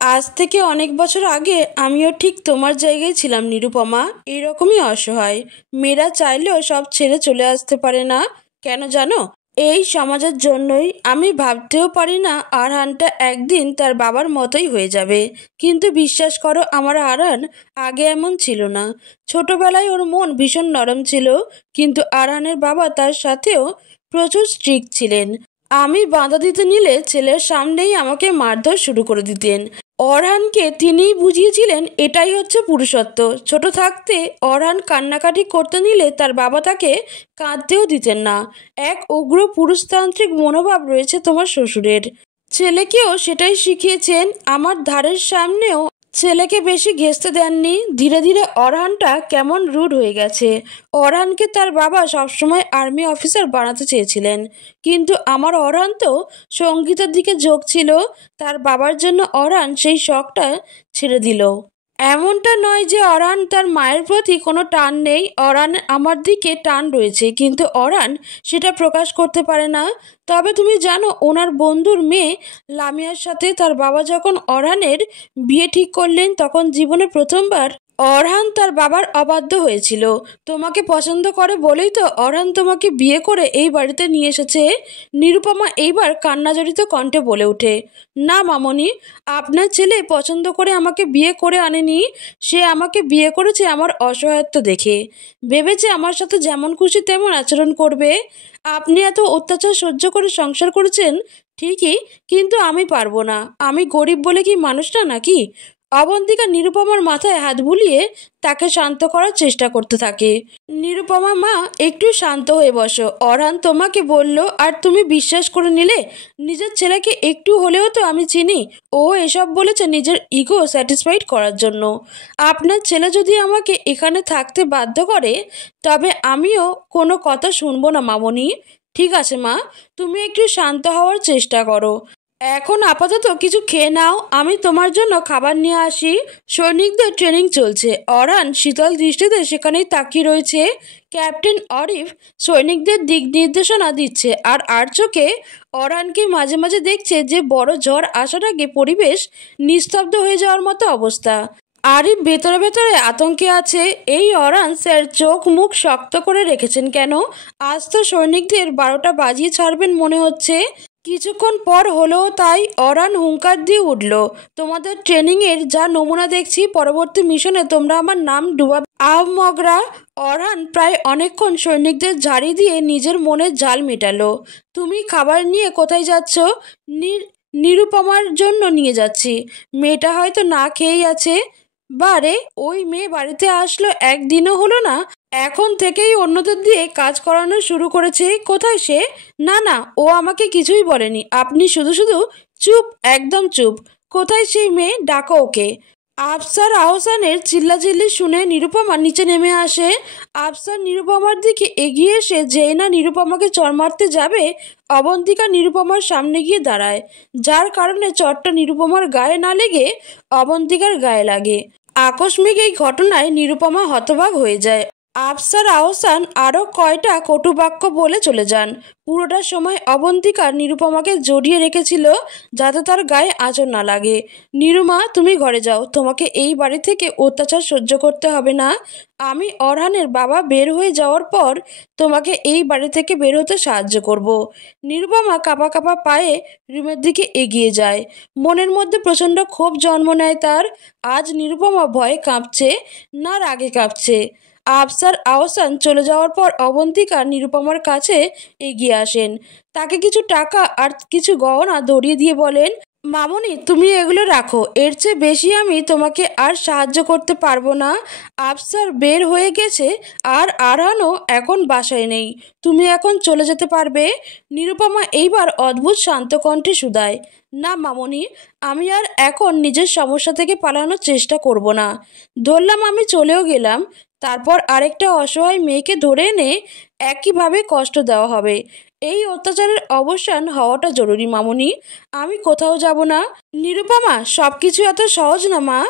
আজ থেকে অনেক বছর আগে আমিও ঠিক তোমার জায়গায় ছিলাম নিরুপমা। এরকমই অসহায়। মেয়েরা চাইলেও সব ছেড়ে চলে আসতে পারে না। কেন জানো? এই সমাজের জন্যই। আমি ভাবতেও পারি না আরহানটা একদিন তার বাবার মতোই হয়ে যাবে। কিন্তু বিশ্বাস করো, আমার আরহান আগে এমন ছিল না। ছোটবেলায় ওর মন ভীষণ নরম ছিল, কিন্তু আরহানের বাবা তার সাথেও প্রচুর স্ট্রিক্ট ছিলেন। আমি বাধা দিতে নিলে ছেলের সামনেই আমাকে মারধর শুরু করে দিতেন। অরহানকে তিনিই বুঝিয়েছিলেন এটাই হচ্ছে পুরুষত্ব। ছোট থাকতে অরহান কান্নাকাটি করতে নিলে তার বাবা তাকে কাঁদতেও দিতেন না। এক উগ্র পুরুষতান্ত্রিক মনোভাব রয়েছে তোমার শ্বশুরের। ছেলেকেও সেটাই শিখিয়েছেন। আমার ধারের সামনেও ছেলেকে বেশি ঘেঁষতে দেননি। ধীরে ধীরে অরহানটা কেমন রুড হয়ে গেছে। অরহানকে তার বাবা সবসময় আর্মি অফিসার বানাতে চেয়েছিলেন, কিন্তু আমার অরহান তো সঙ্গীতের দিকে ঝোঁক ছিল। তার বাবার জন্য অরহান সেই শখটা ছেড়ে দিল। এমনটা নয় যে অরহান তার মায়ের প্রতি কোনো টান নেই। অরহান আমার দিকে টান রয়েছে, কিন্তু অরহান সেটা প্রকাশ করতে পারে না। তবে তুমি জানো, ওনার বন্ধুর মেয়ে লামিয়ার সাথে তার বাবা যখন অরহানের বিয়ে ঠিক করলেন, তখন জীবনে প্রথমবার অরহান তার বাবার অবাধ্য হয়েছিল। তোমাকে পছন্দ করে বলেই তো অরহান তোমাকে বিয়ে করে এই বাড়িতে নিয়ে এসেছে। নিরুপমা এইবার কান্নাজড়িত কণ্ঠে বলে ওঠে, না মামনি, আপনার ছেলে পছন্দ করে আমাকে বিয়ে করে আনেনি। সে আমাকে বিয়ে করেছে আমার অসহায়ত্ব দেখে। ভেবেছে আমার সাথে যেমন খুশি তেমন আচরণ করবে। আপনি এত অত্যাচার সহ্য করে সংসার করেছেন ঠিকই, কিন্তু আমি পারবো না। আমি গরিব বলে কি মানুষ না নাকি? অবন্তিকা নিরুপমার মাথায় হাত বুলিয়ে তাকে শান্ত করার চেষ্টা করতে থাকে। নিরুপমা মা, একটু শান্ত হয়ে বসো। অরহান তোমাকে বলল আর তুমি বিশ্বাস করে নিলে? নিজের ছেলেকে একটু হলেও তো আমি চিনি। ও এসব বলেছে নিজের ইগো স্যাটিসফাইড করার জন্য। আপনার ছেলে যদি আমাকে এখানে থাকতে বাধ্য করে, তবে আমিও কোনো কথা শুনবো না মামনি। ঠিক আছে মা, তুমি একটু শান্ত হওয়ার চেষ্টা করো। এখন আপাতত কিছু খেয়ে নাও, আমি তোমার জন্য খাবার নিয়ে আসি। সৈনিকদের ট্রেনিং চলছে। অরহান শীতল দৃষ্টিতে সেখানেই তাকিয়ে রয়েছে। ক্যাপ্টেন অরিফ সৈনিকদের দিক নির্দেশনা দিচ্ছে, আর চোখে অরহানকে মাঝে মাঝে দেখছে যে বড় ঝড় আসার আগে পরিবেশ নিস্তব্ধ হয়ে যাওয়ার মতো অবস্থা। আরিফ ভেতরে ভেতরে আতঙ্কে আছে। এই অরহান স্যার চোখ মুখ শক্ত করে রেখেছেন কেন? আজ তো সৈনিকদের 12টা বাজিয়ে ছাড়বেন মনে হচ্ছে। কিছুক্ষণ পর হলো তাই। অরহান হুঙ্কার দিয়ে উঠল, তোমাদের ট্রেনিংয়ের যা নমুনা দেখছি, পরবর্তী মিশনে তোমরা আমার নাম ডুবাবে। আহমগরা। অরহান প্রায় অনেকক্ষণ সৈনিকদের ঝাড়ি দিয়ে নিজের মনের জাল মেটালো। তুমি খাবার নিয়ে কোথায় যাচ্ছ? নিরুপমার জন্য নিয়ে যাচ্ছি। মেয়েটা হয়তো না খেয়েই আছে। বারে, ওই মেয়ে বাড়িতে আসলো একদিনও হলো না, এখন থেকেই অন্যদের দিয়ে কাজ করানো শুরু করেছে। কোথায় সে? না না, ও আমাকে কিছুই বলেনি। আপনি শুধু শুধু চুপ, একদম চুপ। কোথায় সেই মেয়ে? ডাকো ওকে। আফসার আহসানের চিল্লাচিল্লি শুনে নিরুপমা নিচে নেমে আসে। আফসার নিরুপমার দিকে এগিয়ে এসে যেই না নিরুপমাকে চড় মারতে যাবে, অবন্তিকা নিরুপমার সামনে গিয়ে দাঁড়ায়, যার কারণে চড়টা নিরুপমার গায়ে না লেগে অবন্তিকার গায়ে লাগে। আকস্মিক এই ঘটনায় নিরুপমা হতবাক হয়ে যায়। আফসার আহসান আরও কয়টা কটু বাক্য বলে চলে যান। পুরোটা সময় অবন্তিকা নিরুপমাকে জড়িয়ে রেখেছিল যাতে তার গায়ে আঁচড় না লাগে। নিরুমা, তুমি ঘরে যাও, তোমাকে এই বাড়ি থেকে অত্যাচার সহ্য করতে হবে না। আমি অরহানের বাবা বের হয়ে যাওয়ার পর তোমাকে এই বাড়ি থেকে বের হতে সাহায্য করব। নিরুপমা কাঁপা কাঁপা পায়ে রুমের দিকে এগিয়ে যায়। মনের মধ্যে প্রচণ্ড ক্ষোভ জন্ম নেয় তার। আজ নিরুপমা ভয়ে কাঁপছে, না রাগে কাঁপছে। আফসার আহসান চলে যাওয়ার পর অবন্তিকা নিরুপমার কাছে এগিয়ে আসেন। তাকে কিছু টাকা আর কিছু গহনা ধরিয়ে দিয়ে বলেন, মামনি, তুমি এগুলো রাখো। এর চেয়ে বেশি আমি তোমাকে আর সাহায্য করতে পারবো না। আফসার বের হয়ে গেছে আর আরহানও এখন বাসায় নেই। তুমি এখন চলে যেতে পারবে। নিরুপমা এইবার অদ্ভুত শান্ত কণ্ঠে শুধায়, না মামনি, আমি আর এখন নিজের সমস্যা থেকে পালানোর চেষ্টা করব না। ধরলাম আমি চলেও গেলাম, তারপর আরেকটা অসহায় মেয়েকে ধরে এনে একইভাবে কষ্ট দেওয়া হবে। এই অত্যাচারের অবসান হওয়াটা জরুরি মামনি। আমি কোথাও যাব না। নিরুপমা, সব কিছু এত সহজ না মা।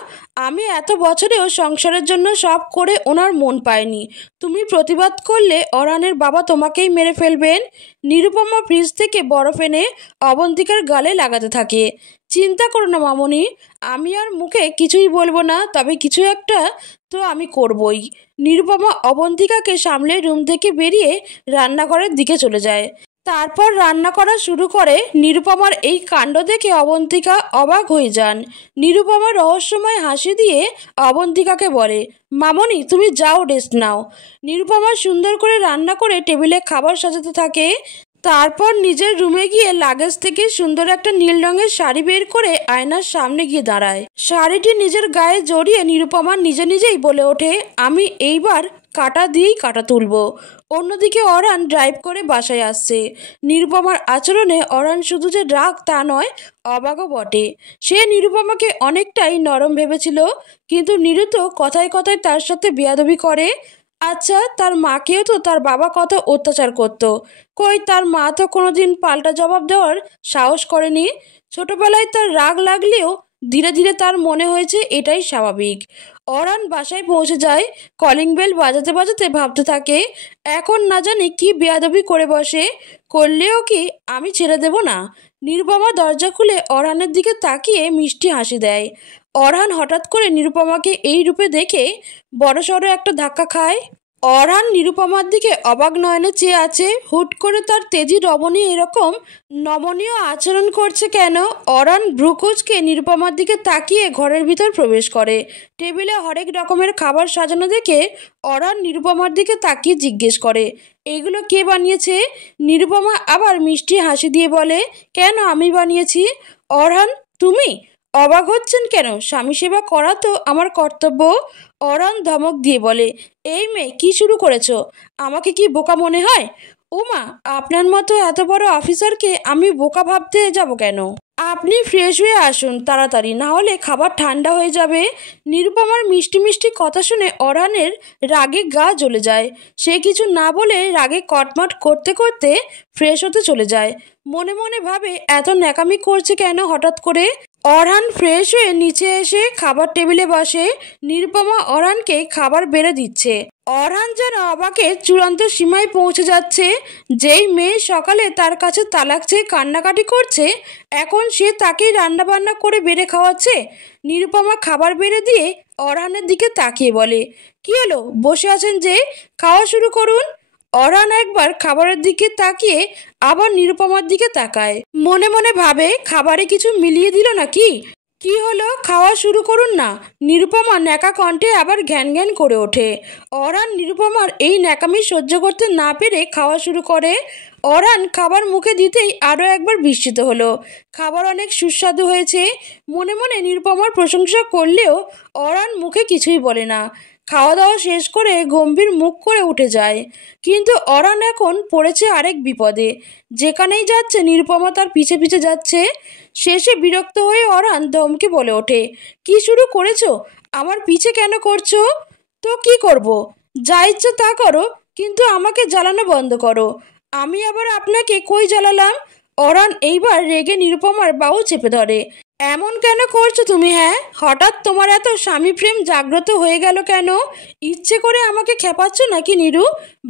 আমি এত বছরেও সংসারের জন্য সব করে ওনার মন পাইনি। তুমি প্রতিবাদ করলে অরানের বাবা তোমাকেই মেরে ফেলবেন। নিরুপমা ফ্রিজ থেকে বরফ এনে অবন্তিকার গালে লাগাতে থাকে। চিন্তা করো না মামনি, আমি আর মুখে কিছুই বলবো না, তবে কিছু একটা তো আমি করবই। নিরুপমা অবন্তিকাকে সামলে রুম থেকে বেরিয়ে রান্নাঘরের দিকে চলে যায়। তারপর রান্না করা শুরু করে। নিরুপমার এই কাণ্ড দেখে অবন্তিকা অবাক হয়ে যান। নিরুপমা রহস্যময় হাসি দিয়ে অবন্তিকাকে বলে, মামনি তুমি যাও, রেস্ট নাও। নিরুপমা সুন্দর করে রান্না করে টেবিলে খাবার সাজাতে থাকে। তারপর নিজের রুমে গিয়ে লাগেজ থেকে সুন্দর একটা নীল রঙের শাড়ি বের করে আয়নার সামনে গিয়ে দাঁড়ায়। শাড়িটি নিজের গায়ে জড়িয়ে নিরুপমা নিজে নিজেই বলে ওঠে, আমি এইবার কাটা দিয়েই কাটা তুলব। অন্যদিকে অরান ড্রাইভ করে বাসায় আসছে। নিরুপমার আচরণে অরান শুধু যে রাগ তা নয়, অবাকও বটে। সে নিরুপমাকে অনেকটাই নরম ভেবেছিল, কিন্তু নিরু তো কথায় কথায় তার সাথে বেয়াদবি করে। আচ্ছা, তার মাকেও তো তার বাবা কত অত্যাচার করত, কই তার মা তো কোনোদিন পাল্টা জবাব দেওয়ার সাহস করেনি। ছোটবেলায় তার রাগ লাগলেও ধীরে ধীরে তার মনে হয়েছে এটাই স্বাভাবিক। অরান বাসায় পৌঁছে যায়। কলিং বেল বাজাতে বাজাতে ভাবতে থাকে, এখন না জানি কি বেয়াদবি করে বসে, করলেও কি আমি ছেড়ে দেব না। নিরুপমা দরজা খুলে অরহানের দিকে তাকিয়ে মিষ্টি হাসি দেয়। অরহান হঠাৎ করে নিরুপমাকে এই রূপে দেখে বড়সড় একটা ধাক্কা খায়। অরহান নিরুপমার দিকে অবাক নয়নে চেয়ে আছে। হুট করে তার তেজি রমণী এরকম নমনীয় আচরণ করছে কেন? অরহান ভ্রুকুচকে নিরুপমার দিকে তাকিয়ে ঘরের ভিতর প্রবেশ করে। টেবিলে হরেক রকমের খাবার সাজানো দেখে অরহান নিরুপমার দিকে তাকিয়ে জিজ্ঞেস করে, এগুলো কে বানিয়েছে? নিরুপমা আবার মিষ্টি হাসি দিয়ে বলে, কেন আমি বানিয়েছি? অরহান, তুমি? অবাক হচ্ছেন কেন? স্বামী সেবা করা তো আমার কর্তব্য। অরহান ধমক দিয়ে বলে, এই মেয়ে কি শুরু করেছো? আমাকে কি বোকা মনে হয়? ওমা, আপনার মতো এত বড় অফিসারকে আমি বোকা ভাবতে যাব কেন? আপনি ফ্রেশ হয়ে আসুন তাড়াতাড়ি, না হলে খাবার ঠান্ডা হয়ে যাবে। নিরুপমার মিষ্টি মিষ্টি কথা শুনে অরহানের রাগে গা জ্বলে যায়। সে কিছু না বলে রাগে কটমট করতে করতে ফ্রেশ হতে চলে যায়। মনে মনে ভাবে, এত ন্যাকামি করছে কেন হঠাৎ করে। অরহান ফ্রেশ হয়ে নিচে এসে খাবার টেবিলে বসে। নিরুপমা অরহানকে খাবার বেড়ে দিচ্ছে। অরহান যেন অবাকের চূড়ান্ত সীমায় পৌঁছে যাচ্ছে। যেই মেয়ে সকালে তার কাছে তালাক চেয়ে কান্নাকাটি করছে, এখন সে তাকেই রান্নাবান্না করে বেড়ে খাওয়াচ্ছে। নিরুপমা খাবার বেড়ে দিয়ে অরহানের দিকে তাকিয়ে বলে, কি হলো, বসে আছেন যে, খাওয়া শুরু করুন। অরহান একবার খাবারের দিকে তাকিয়ে আবার নিরুপমার দিকে তাকায়। মনে মনে ভাবে, খাবারে কিছু মিলিয়ে দিল নাকি? কি হলো, খাওয়া শুরু করুন না। নিরুপমা ন্যাকা কণ্ঠে আবার ঘ্যান ঘ্যান করে ওঠে। অরহান নিরুপমার এই ন্যাকামি সহ্য করতে না পেরে খাওয়া শুরু করে। অরহান খাবার মুখে দিতেই আরও একবার বিস্মিত হলো। খাবার অনেক সুস্বাদু হয়েছে। মনে মনে নিরুপমার প্রশংসা করলেও অরহান মুখে কিছুই বলে না। খাওয়া দাওয়া শেষ করে গম্ভীর মুখ করে উঠে যায়। কিন্তু অরহান এখন পড়েছে আরেক বিপদে। যেখানেই যাচ্ছে নিরুপমা তার পিছে পিছে যাচ্ছে। শেষে বিরক্ত হয়ে অরহান ধমকে বলে ওঠে, কি শুরু করেছো? আমার পিছে কেন করছো? তো কি করব? যা ইচ্ছে তা করো, কিন্তু আমাকে জ্বালানো বন্ধ করো। আমি আবার আপনাকে কই জ্বালালাম? অরহান এইবার রেগে নিরুপমার বাহু চেপে ধরে। এমন কেন করছো তুমি? হ্যাঁ, হঠাৎ তোমার এত স্বামী প্রেম জাগ্রত হয়ে গেল কেন? ইচ্ছে করে আমাকে খেপাচ্ছ নাকি নিরু?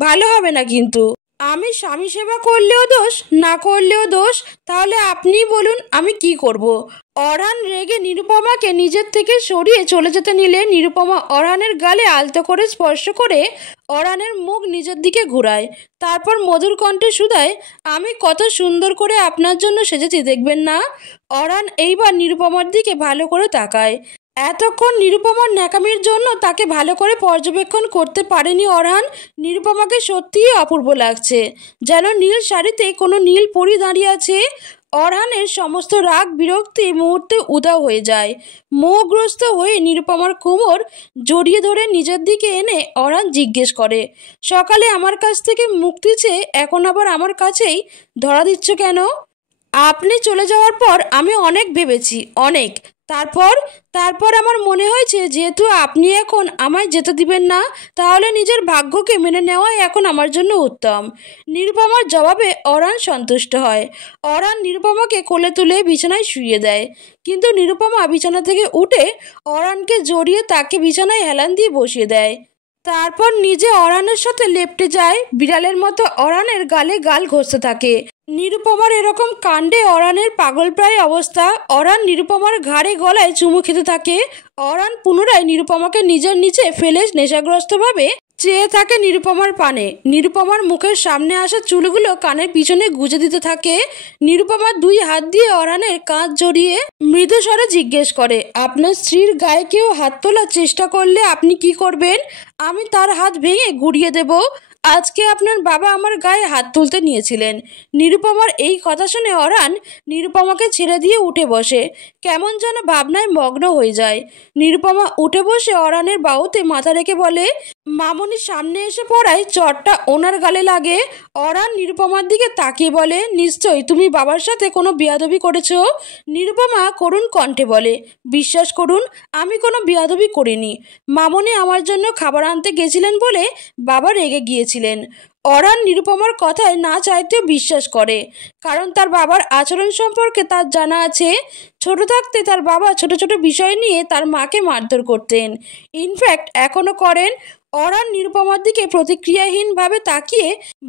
ভালো হবে না কিন্তু। আমি স্বামী সেবা করলেও দোষ, না করলেও দোষ। তাহলে আপনিই বলুন আমি কি করব? অরহান রেগে নিরুপমাকে নিজের থেকে সরিয়ে চলে যেতে নিলে নিরুপমা অরহানের গালে আলতো করে স্পর্শ করে অরহানের মুখ নিজের দিকে ঘুরায়। তারপর মধুর কণ্ঠে শুধায়, আমি কত সুন্দর করে আপনার জন্য সেজেছি দেখবেন না? অরহান এইবার নিরুপমার দিকে ভালো করে তাকায়। এতক্ষণ নিরুপমার ন্যাকামির জন্য তাকে ভালো করে পর্যবেক্ষণ করতে পারেনি অরহান। নিরুপমাকে সত্যিই অপূর্ব লাগছে, যেন নীল শাড়িতে কোনো নীল পরী দাঁড়িয়ে আছে। অরহানের সমস্ত রাগ বিরক্তি মুহূর্তে উধাও হয়ে যায়। মোহগ্রস্ত হয়ে নিরুপমার কোমর জড়িয়ে ধরে নিজের দিকে এনে অরহান জিজ্ঞেস করে, সকালে আমার কাছ থেকে মুক্তি চেয়ে এখন আবার আমার কাছেই ধরা দিচ্ছ কেন? আপনি চলে যাওয়ার পর আমি অনেক ভেবেছি, অনেক। তারপর তারপর আমার মনে হয়েছে যেহেতু আপনি এখন আমায় যেতে দিবেন না, তাহলে নিজের ভাগ্যকে মেনে নেওয়াই এখন আমার জন্য উত্তম। নিরুপমার জবাবে অরান সন্তুষ্ট হয়। অরান নিরুপমাকে কোলে তুলে বিছানায় শুইয়ে দেয়, কিন্তু নিরুপমা বিছানা থেকে উঠে অরানকে জড়িয়ে তাকে বিছানায় হেলান দিয়ে বসিয়ে দেয়। তারপর নিজে অরানের সাথে লেপ্টে যায়, বিড়ালের মতো অরানের গালে গাল ঘষতে থাকে। নিরুপমার এরকম কাণ্ডে অরানের পাগলপ্রায় অবস্থা। অরান নিরুপমার ঘাড়ে গলায় চুমু খেতে থাকে। অরান পুনরায় নিরুপমাকে নিজের নিচে ফেলে নেশাগ্রস্তভাবে চেয়ে থাকে নিরুপমার পানে। নিরুপমার মুখের সামনে আসা চুলগুলো কানের পিছনে গুজে দিতে থাকে। নিরুপমার 2 হাত দিয়ে অরানের কাঁধ জড়িয়ে মৃদু স্বরে জিজ্ঞেস করে, আপনার স্ত্রীর গায়ে কেউ হাত তোলার চেষ্টা করলে আপনি কি করবেন? আমি তার হাত ভেঙে গুড়িয়ে দেব। আজকে আপনার বাবা আমার গায়ে হাত তুলতে নিয়েছিলেন। নিরুপমার এই কথা শুনে অরান নিরুপমাকে ছেড়ে দিয়ে উঠে বসে, কেমন যেন ভাবনায় মগ্ন হয়ে যায়। নিরুপমা উঠে বসে অরানের বাহুতে মাথা রেখে বলে, মামনি সামনে এসে পড়ায় চটটা ওনার গালে লাগে। অরান নিরুপমার দিকে তাকিয়ে বলে, নিশ্চয়ই তুমি বাবার সাথে কোনো বিয়াদবি করেছো? নিরুপমা করুণ কণ্ঠে বলে, বিশ্বাস করুন আমি কোনো বিয়াদবি করিনি। মামনি আমার জন্য খাবার আনতে গেছিলেন বলে বাবা রেগে গিয়েছিলেন। অরান নিরুপমার কথায় না চাইতেও বিশ্বাস করে, কারণ তার বাবার আচরণ সম্পর্কে তার জানা আছে। ছোট থাকতে তার বাবা ছোট ছোট বিষয় নিয়ে তার মাকে মারধর করতেন, ইনফ্যাক্ট এখনও করেন। অরান নিরুপমার দিকে প্রতিক্রিয়াহীনভাবে তাকিয়ে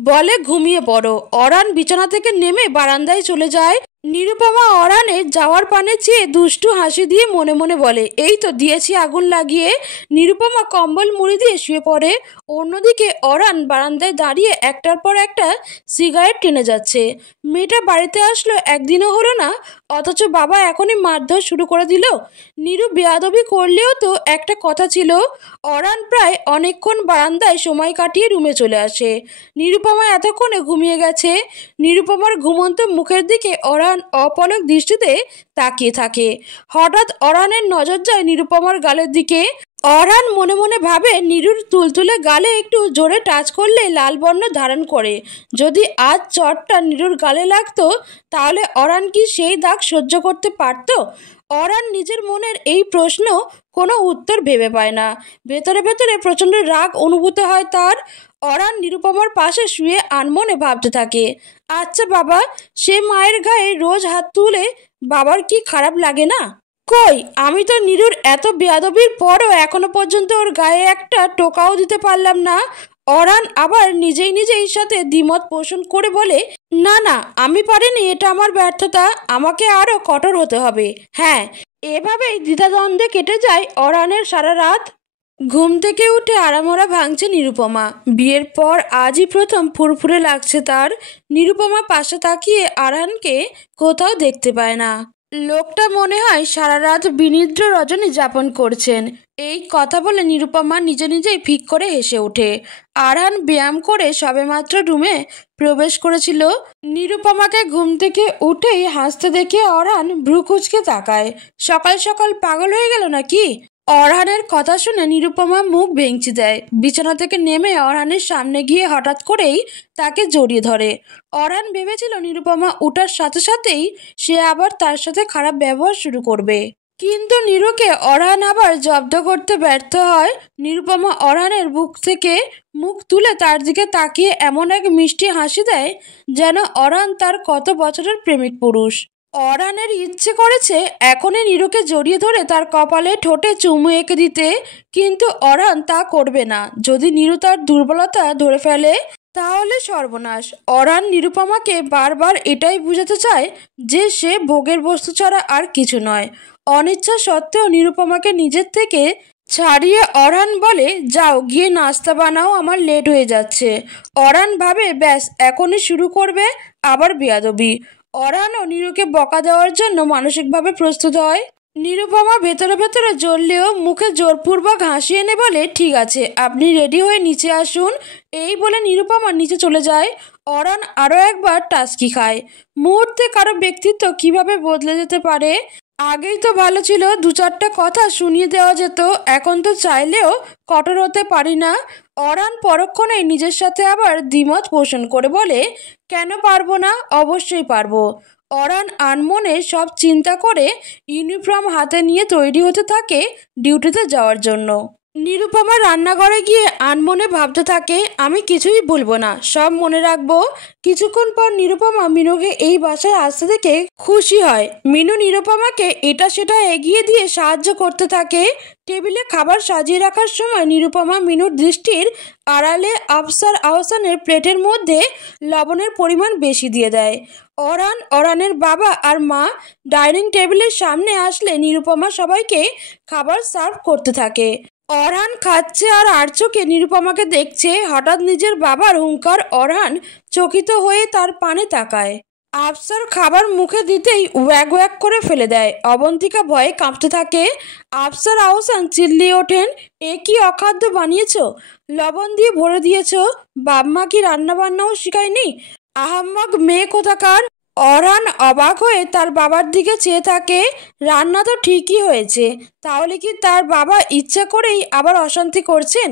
বলে, ঘুমিয়ে পড়ো। অরান বিছানা থেকে নেমে বারান্দায় চলে যায়। নিরুপমা অরানের যাওয়ার পানে চেয়ে দুষ্টু হাসি দিয়ে মনে মনে বলে, এই তো দিয়েছি আগুন লাগিয়ে। নিরুপমা কম্বল মুড়ি দিয়ে শুয়ে পড়ে। অন্যদিকে অরান বারান্দায় দাঁড়িয়ে একটার পর একটা সিগারেট টেনে যাচ্ছে। মেয়েটা বাড়িতে আসলো একদিনও হলো না, অথচ বাবা এখনই মারধর শুরু করে দিল। নিরু বেয়াদবি করলেও তো একটা কথা ছিল। অরান প্রায় অনেকক্ষণ বারান্দায় সময় কাটিয়ে রুমে চলে আসে। নিরুপমা এতক্ষণে ঘুমিয়ে গেছে। নিরুপমার ঘুমন্ত মুখের দিকে অরান অপলক দৃষ্টিতে তাকিয়ে থাকে। হঠাৎ অরানের নজর যায় নিরুপমার গালের দিকে। অরান মনে মনে ভাবে, নিরুর তুলতুলে গালে একটু জোরে টাচ করলে লাল বর্ণ ধারণ করে। যদি আজ চটটা নিরুর গালে লাগতো, তাহলে অরান কি সেই দাগ সহ্য করতে পারত? অরান নিজের মনের এই প্রশ্ন কোনো উত্তর ভেবে পায় না। ভেতরে ভেতরে প্রচণ্ড রাগ অনুভূত হয় তার। অরান নিরুপমার পাশে শুয়ে আনমনে ভাবতে থাকে, আচ্ছা বাবা, সে মায়ের গায়ে রোজ হাত তুলে বাবার কি খারাপ লাগে না? কই, আমি তো নিরুর এত বেয়াদবির পরও এখনো পর্যন্ত ওর গায়ে একটা টোকাও দিতে পারলাম না। অরান আবার নিজেই সাথে দ্বিমত পোষণ করে বলে, না না, আমি পারিনি, এটা আমার ব্যর্থতা, আমাকে আরও কঠোর হতে হবে। হ্যাঁ, এভাবেই দ্বিধাদ্বন্দ্বে কেটে যায় অরানের সারা রাত। ঘুম থেকে উঠে আড়ামোড়া ভাঙছে নিরুপমা। বিয়ের পর আজই প্রথম ফুরফুরে লাগছে তার। নিরুপমা পাশে তাকিয়ে আরানকে কোথাও দেখতে পায় না। লোকটা মনে হয় সারা রাত বিনিদ্র রজনী যাপন করছেন। এই কথা বলে নিরুপমা নিজেই ফিক করে হেসে ওঠে। আরহান ব্যায়াম করে সবেমাত্র রুমে প্রবেশ করেছিল। নিরুপমাকে ঘুম থেকে উঠেই হাসতে দেখে অরহান ভ্রু কুঁচকে তাকায়। সকাল সকাল পাগল হয়ে গেল নাকি? অরহানের কথা শুনে নিরুপমা মুখ ভেঙচি দেয়। বিছানা থেকে নেমে অরহানের সামনে গিয়ে হঠাৎ করেই তাকে জড়িয়ে ধরে। অরহান ভেবেছিল নিরুপমা উঠার সাথে সাথেই সে আবার তার সাথে খারাপ ব্যবহার শুরু করবে, কিন্তু নিরুকে অরহান আবার জব্দ করতে ব্যর্থ হয়। নিরুপমা অরহানের বুক থেকে মুখ তুলে তার দিকে তাকিয়ে এমন এক মিষ্টি হাসি দেয় যেন অরহান তার কত বছরের প্রেমিক পুরুষ। অরহানের ইচ্ছে করেছে এখনই নিরুকে জড়িয়ে ধরে তার কপালে ঠোঁটে চুমু এঁকে দিতে, কিন্তু অরহান তা করবে না। যদি নিরু তার দুর্বলতা ধরে ফেলে তাহলে সর্বনাশ। অরহান নিরুপমাকে বারবার এটাই বুঝাতে চায় যে সে ভোগের বস্তু ছাড়া আর কিছু নয়। অনিচ্ছা সত্ত্বেও নিরুপমাকে নিজের থেকে ছাড়িয়ে অরহান বলে, যাও গিয়ে নাস্তা বানাও, আমার লেট হয়ে যাচ্ছে। অরহান ভাবে, ব্যাস এখনই শুরু করবে আবার বেয়াদবি। অরহানও নিরুকে বকা দেওয়ার জন্য মানসিকভাবে প্রস্তুত হয়। নিরুপমা ভেতরে ভেতরে জ্বললেও মুখে জোরপূর্বক হাসি এনে বলে, ঠিক আছে, আপনি রেডি হয়ে নিচে আসুন। এই বলে নিরুপমা নিচে চলে যায়। অরহান আরও একবার টাস্কি খায়। মুহূর্তে কারো ব্যক্তিত্ব কিভাবে বদলে যেতে পারে। আগেই তো ভালো ছিল, 2-4টা কথা শুনিয়ে দেওয়া যেত। এখন তো চাইলেও কঠোর হতে পারি না। অরহান পরক্ষণেই নিজের সাথে আবার দ্বিমত পোষণ করে বলে, কেন পারবো না? অবশ্যই পারবো। অরান আনমনে সব চিন্তা করে ইউনিফর্ম হাতে নিয়ে তৈরি হতে থাকে ডিউটিতে যাওয়ার জন্য। নিরুপমা রান্নাঘরে গিয়ে আনমনে ভাবতে থাকে, আমি কিছুই ভুলবো না, সব মনে রাখবো। কিছুক্ষণ পর নিরুপমা মিনুকে এই বাসায় আসতে দেখে খুশি হয়। মিনু নিরুপমাকে এটা সেটা এগিয়ে দিয়ে সাহায্য করতে থাকে। টেবিলে খাবার সাজিয়ে রাখার সময় নিরুপমা মিনুর দৃষ্টির আড়ালে আফসার আহসানের প্লেটের মধ্যে লবণের পরিমাণ বেশি দিয়ে দেয়। অরানের বাবা আর মা ডাইনিং টেবিলের সামনে আসলে নিরুপমা সবাইকে খাবার সার্ভ করতে থাকে। অরহান খাচ্ছে আর চোখে নিরুপমাকে দেখছে। হঠাৎ নিজের বাবার হুঙ্কার অরহান চকিত হয়ে তার পানে তাকায়। আফসার খাবার মুখে দিতেই ওয়াগ ওয়াগ করে ফেলে দেয়। অবন্তিকা ভয়ে কাঁপতে থাকে। আফসার আহসান চিল্লিয়ে ওঠেন, এ কি অখাদ্য বানিয়েছ? লবণ দিয়ে ভরে দিয়েছ? বাপমা কি রান্নাবান্নাও শিখায়নি? আহাম্মক মেয়ে কোথাকার। অরহান অবাক হয়ে তার বাবার দিকে চেয়ে থাকে। রান্না তো ঠিকই হয়েছে, তাহলে কি তার বাবা ইচ্ছা করেই আবার অশান্তি করছেন?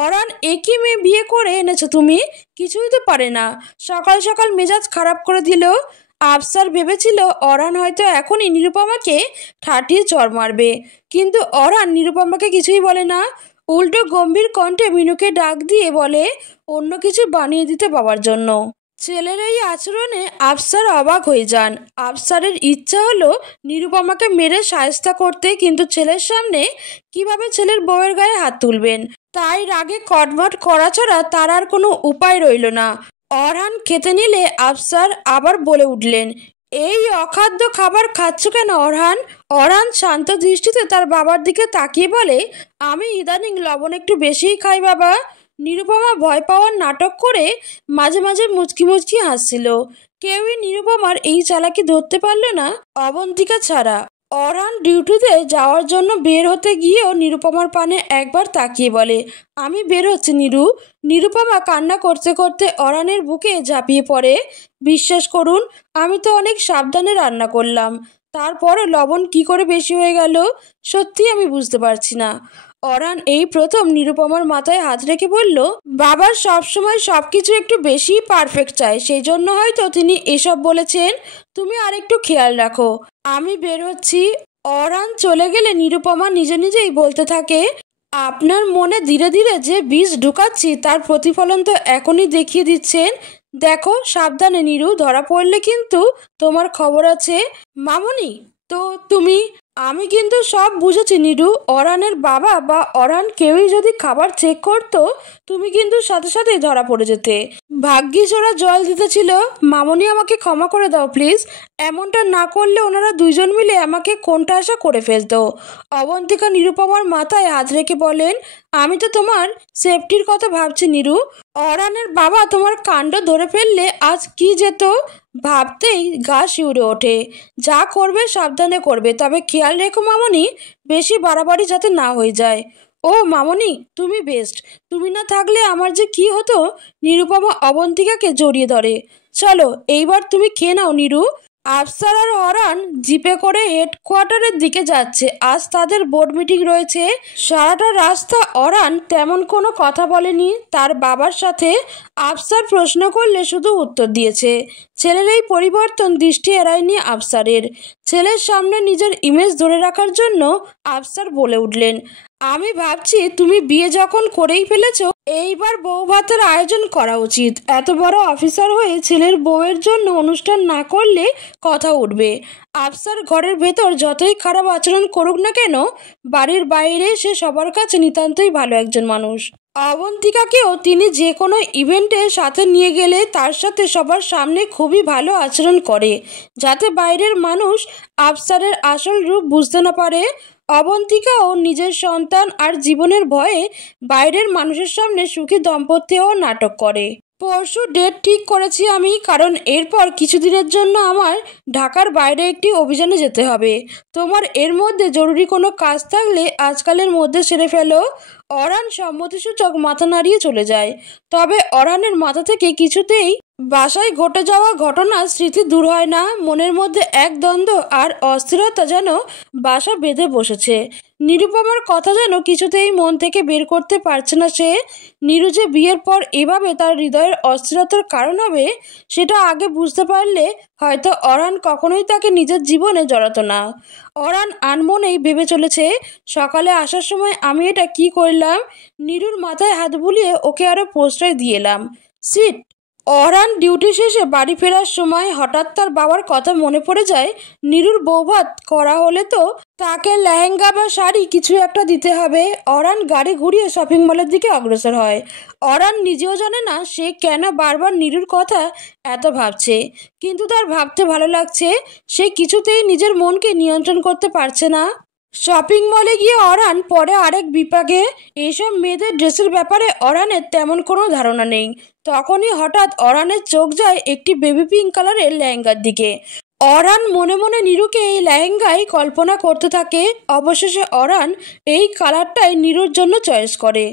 অরহান, একই মেয়ে বিয়ে করে এনেছো তুমি, কিছুই তো পারে না। সকাল সকাল মেজাজ খারাপ করে দিল। আফসার ভেবেছিল অরহান হয়তো এখনই নিরুপমাকে ঠাটিয়ে চড় মারবে, কিন্তু অরহান নিরুপমাকে কিছুই বলে না। উল্টো গম্ভীর কণ্ঠে মিনুকে ডাক দিয়ে বলে অন্য কিছু বানিয়ে দিতে বাবার জন্য। ছেলের এই আচরণে আফসার অবাক হয়ে যান। আফসারের ইচ্ছা হলো নিরুপমাকে মেরে শায়েস্তা করতে, কিন্তু ছেলের সামনে কিভাবে ছেলের বউয়ের গায়ে হাত তুলবেন, তাই রাগে কটমট করা ছাড়া তার আর কোনো উপায় রইল না। অরহান খেতে নিলে আফসার আবার বলে উঠলেন, এই অখাদ্য খাবার খাচ্ছ কেন অরহান? অরহান শান্ত দৃষ্টিতে তার বাবার দিকে তাকিয়ে বলে, আমি ইদানিং লবণ একটু বেশিই খাই বাবা। নিরুপমা ভয় পাওয়ার নাটক করে মাঝে মাঝে মুচকি মুচকি হাসছিল। কেউই নিরুপমার এই চালাকি ধরতে পারল না, অবন্তিকা ছাড়া। অরহান ডিউটিতে যাওয়ার জন্য বের হতে গিয়েও নিরুপমার পানে একবার তাকিয়ে বলে, আমি বের হচ্ছি নিরু। নিরুপমা কান্না করতে করতে অরহানের বুকে ঝাঁপিয়ে পড়ে। বিশ্বাস করুন, আমি তো অনেক সাবধানে রান্না করলাম, তারপরে লবণ কি করে বেশি হয়ে গেল সত্যি আমি বুঝতে পারছি না। অরহান এই প্রথম নিরুপমার মাথায় হাত রেখে বলল, বাবার সবসময় সবকিছু একটু বেশি পারফেক্ট চাই, সেই জন্য হয়তো তিনি এসব বলেছেন। তুমি আর একটু খেয়াল রাখো, আমি বের হচ্ছি। অরহান চলে গেলে নিরুপমা নিজে নিজেই বলতে থাকে, আপনার মনে ধীরে ধীরে যে বীজ ঢুকাচ্ছি তার প্রতিফলন তো এখনই দেখিয়ে দিচ্ছেন। দেখো সাবধানে নিরু, ধরা পড়লে কিন্তু তোমার খবর আছে। মামুনি তো তুমি? আমি কিন্তু সব বুঝেছি নিরু। অরহানের বাবা বা অরহান কেউই যদি খাবার চেক করতো, তুমি কিন্তু সাথে সাথেই ধরা পড়ে যেতে। ভাগ্যিস ওরা জল দিতেছিল। মামুনি আমাকে ক্ষমা করে দাও প্লিজ। এমনটা না করলে ওনারা দুইজন মিলে আমাকে কোনটা আশা করে ফেলতো। অবন্তিকা নিরুপমার মাথায় হাত রেখে বলেন, আমি তো তোমার সেফটির কথা ভাবছি নিরু। অরহানের বাবা তোমার কাণ্ড ধরে ফেললে আজ কি যেত ভাবতেই গা শিউরে ওঠে। যা করবে সাবধানে করবে, তবে খেয়াল রেখো মামনি, বেশি বাড়াবাড়ি যাতে না হয়ে যায়। ও মামনি, তুমি বেস্ট, তুমি না থাকলে আমার যে কি হতো। নিরুপমা অবন্তিকাকে জড়িয়ে ধরে। চলো এইবার তুমি খেয়ে নাও নিরু। আফসার আর অরহান জিপে করে হেডকোয়ার্টারের দিকে যাচ্ছে। আজ তাদের বোর্ড মিটিং রয়েছে। সারাটা রাস্তা অরহান তেমন কোনো কথা বলেনি তার বাবার সাথে। আফসার প্রশ্ন করলে শুধু উত্তর দিয়েছে। ছেলের এই পরিবর্তন দৃষ্টি এড়ায়নি আফসারের। ছেলের সামনে নিজের ইমেজ ধরে রাখার জন্য আফসার বলে উঠলেন, আমি ভাবছি তুমি বিয়ে যখন করেই ফেলেছ, এইবার বউ ভাতের আয়োজন করা উচিত। এত বড় অফিসার হয়ে ছেলের বউয়ের জন্য অনুষ্ঠান না করলে কথা উঠবে। আফসার ঘরের ভেতর যতই খারাপ আচরণ করুক না কেন, বাড়ির বাইরে সে সবার কাছে নিতান্তই ভালো একজন মানুষ। অবন্তিকাকেও তিনি যে কোনো ইভেন্টে সাথে নিয়ে গেলে তার সাথে সবার সামনে খুবই ভালো আচরণ করে, যাতে বাইরের মানুষ আফসারের আসল রূপ বুঝতে না পারে। অবন্তিকাও নিজের সন্তান আর জীবনের ভয়ে বাইরের মানুষের সামনে সুখী দম্পতিও নাটক করে। পরশু ডেট ঠিক করেছি আমি, কারণ এরপর কিছুদিনের জন্য আমার ঢাকার বাইরে একটি অভিযানে যেতে হবে। তোমার এর মধ্যে জরুরি কোনো কাজ থাকলে আজকালের মধ্যে সেরে ফেলো। অরহান সম্মতিসূচক মাথা নাড়িয়ে চলে যায়। তবে অরহানের মাথা থেকে কিছুতেই বাসায় ঘটে যাওয়া ঘটনার স্মৃতি দূর হয় না, মনের মধ্যে এক দ্বন্দ্ব আর অস্থিরতা যেন বাসা বেঁধে বসেছে। নিরুপমার কথা যেন কিছুতেই মন থেকে বের করতে পারছে না সে। নিরু যে বিয়ের পর এভাবে তার হৃদয়ের অস্থিরতার কারণ হবে সেটা আগে বুঝতে পারলে হয়তো অরান কখনোই তাকে নিজের জীবনে জড়াতো না। অরান আনমনেই ভেবে চলেছে, সকালে আসার সময় আমি এটা কি করলাম। নিরুর মাথায় হাত বুলিয়ে ওকে আরো প্রশ্রয় দিয়ে এলাম। সিট। অরান ডিউটি শেষে বাড়ি ফেরার সময় হঠাৎ তার বাবার কথা মনে পড়ে যায়। নিরুর বৌভাত করা হলে তো তাকে লেহেঙ্গা বা শাড়ি কিছু একটা দিতে হবে। অরান গাড়ি ঘুরিয়ে শপিং মলের দিকে অগ্রসর হয়। অরান নিজেও জানে না সে কেন বারবার নিরুর কথা এত ভাবছে, কিন্তু তার ভাবতে ভালো লাগছে। সে কিছুতেই নিজের মনকে নিয়ন্ত্রণ করতে পারছে না। শপিং মলে গিয়ে অরান পরে আরেক বিপাকে। এইসব মেয়েদের ড্রেসের ব্যাপারে অরানের তেমন কোনো ধারণা নেই। তখনই হঠাৎ অরানের চোখ যায় একটি বেবি পিঙ্ক কালারের লেহেঙ্গার দিকে। অরান মনে মনে নিরুকে এই লেহেঙ্গাই কল্পনা করতে থাকে। অবশেষে অরান এই কালারটাই নিরুর জন্য চয়েস করে।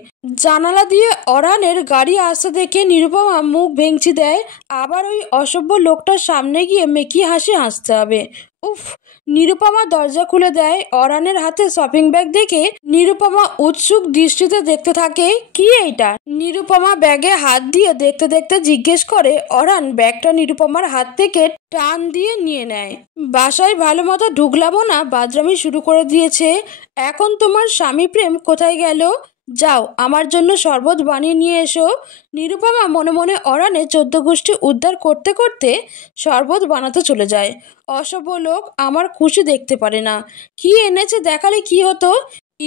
জানালা দিয়ে অরানের গাড়ি আসতে দেখে নিরুপমা মুখ ভেঙচি দেয়। আবার ওই অসভ্য লোকটার সামনে গিয়ে মেকি হাসতে হবে। উফ। নিরুপমা দরজা খুলে দেয়। অরানের হাতে শপিং ব্যাগ দেখে নিরুপমা উৎসুক দৃষ্টিতে দেখতে থাকে। কি এইটা? নিরুপমা ব্যাগে হাত দিয়ে দেখতে দেখতে জিজ্ঞেস করে। অরান ব্যাগটা নিরুপমার হাত থেকে টান দিয়ে নিয়ে নেয়। বাসায় ভালো মতো ঢুকলামও না, বাদরামি শুরু করে দিয়েছে। এখন তোমার স্বামী প্রেম কোথায় গেল? যাও আমার জন্য শরবত বানিয়ে নিয়ে এসো। নিরুপমা মনে মনে অরানে 14 গোষ্ঠী উদ্ধার করতে করতে শরবত বানাতে চলে যায়। অসভ্য লোক আমার খুশি দেখতে পারে না। কি এনেছে দেখালে কি হতো।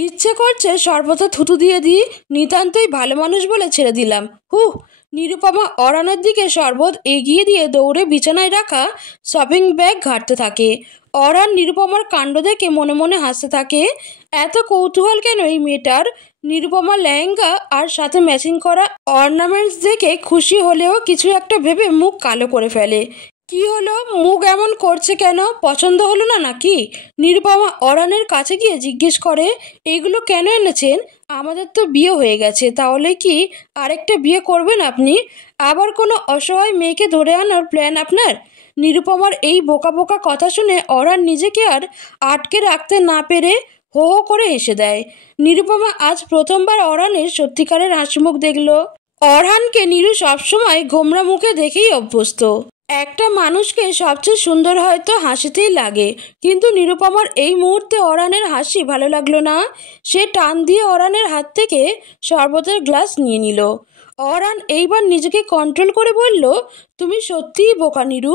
ইচ্ছে করছে শরবতে থুতু দিয়ে দিই। নিতান্তই ভালো মানুষ বলে ছেড়ে দিলাম। হুহ। নিরুপমা অরানের দিকে শরবত এগিয়ে দিয়ে দৌড়ে বিছানায় রাখা শপিং ব্যাগ ঘাঁটতে থাকে। অরান নিরুপমার কাণ্ড দেখে মনে মনে হাসতে থাকে। এত কৌতূহল কেন এই মেয়েটার? নিরুপমা লেহেঙ্গা আর সাথে ম্যাচিং করা অর্নামেন্টস দেখে খুশি হলেও কিছু একটা ভেবে মুখ কালো করে ফেলে। কি হলো, মুখ এমন করছে কেন? পছন্দ হলো না নাকি? নিরুপমা অরানের কাছে গিয়ে জিজ্ঞেস করে, এইগুলো কেন এনেছেন? আমাদের তো বিয়ে হয়ে গেছে, তাহলে কি আরেকটা বিয়ে করবেন আপনি? আবার কোনো অসহায় মেয়েকে ধরে আনার প্ল্যান আপনার? নিরুপমার এই বোকা বোকা কথা শুনে অরান নিজেকে আর আটকে রাখতে না পেরে হো হো করে হেসে দেয়। নিরুপমা আজ প্রথমবার অরানের সত্যিকারের হাসিমুখ দেখল। অরহানকে নিরু সবসময় গোমরা মুখে দেখেই অভ্যস্ত। একটা মানুষকে সবচেয়ে সুন্দর হয়তো হাসিতেই লাগে, কিন্তু নিরুপমার এই মুহূর্তে অরানের হাসি ভালো লাগলো না। সে টান দিয়ে অরানের হাত থেকে শরবতের গ্লাস নিয়ে নিল। অরান এইবার নিজেকে কন্ট্রোল করে বলল, তুমি সত্যিই বোকা নিরু।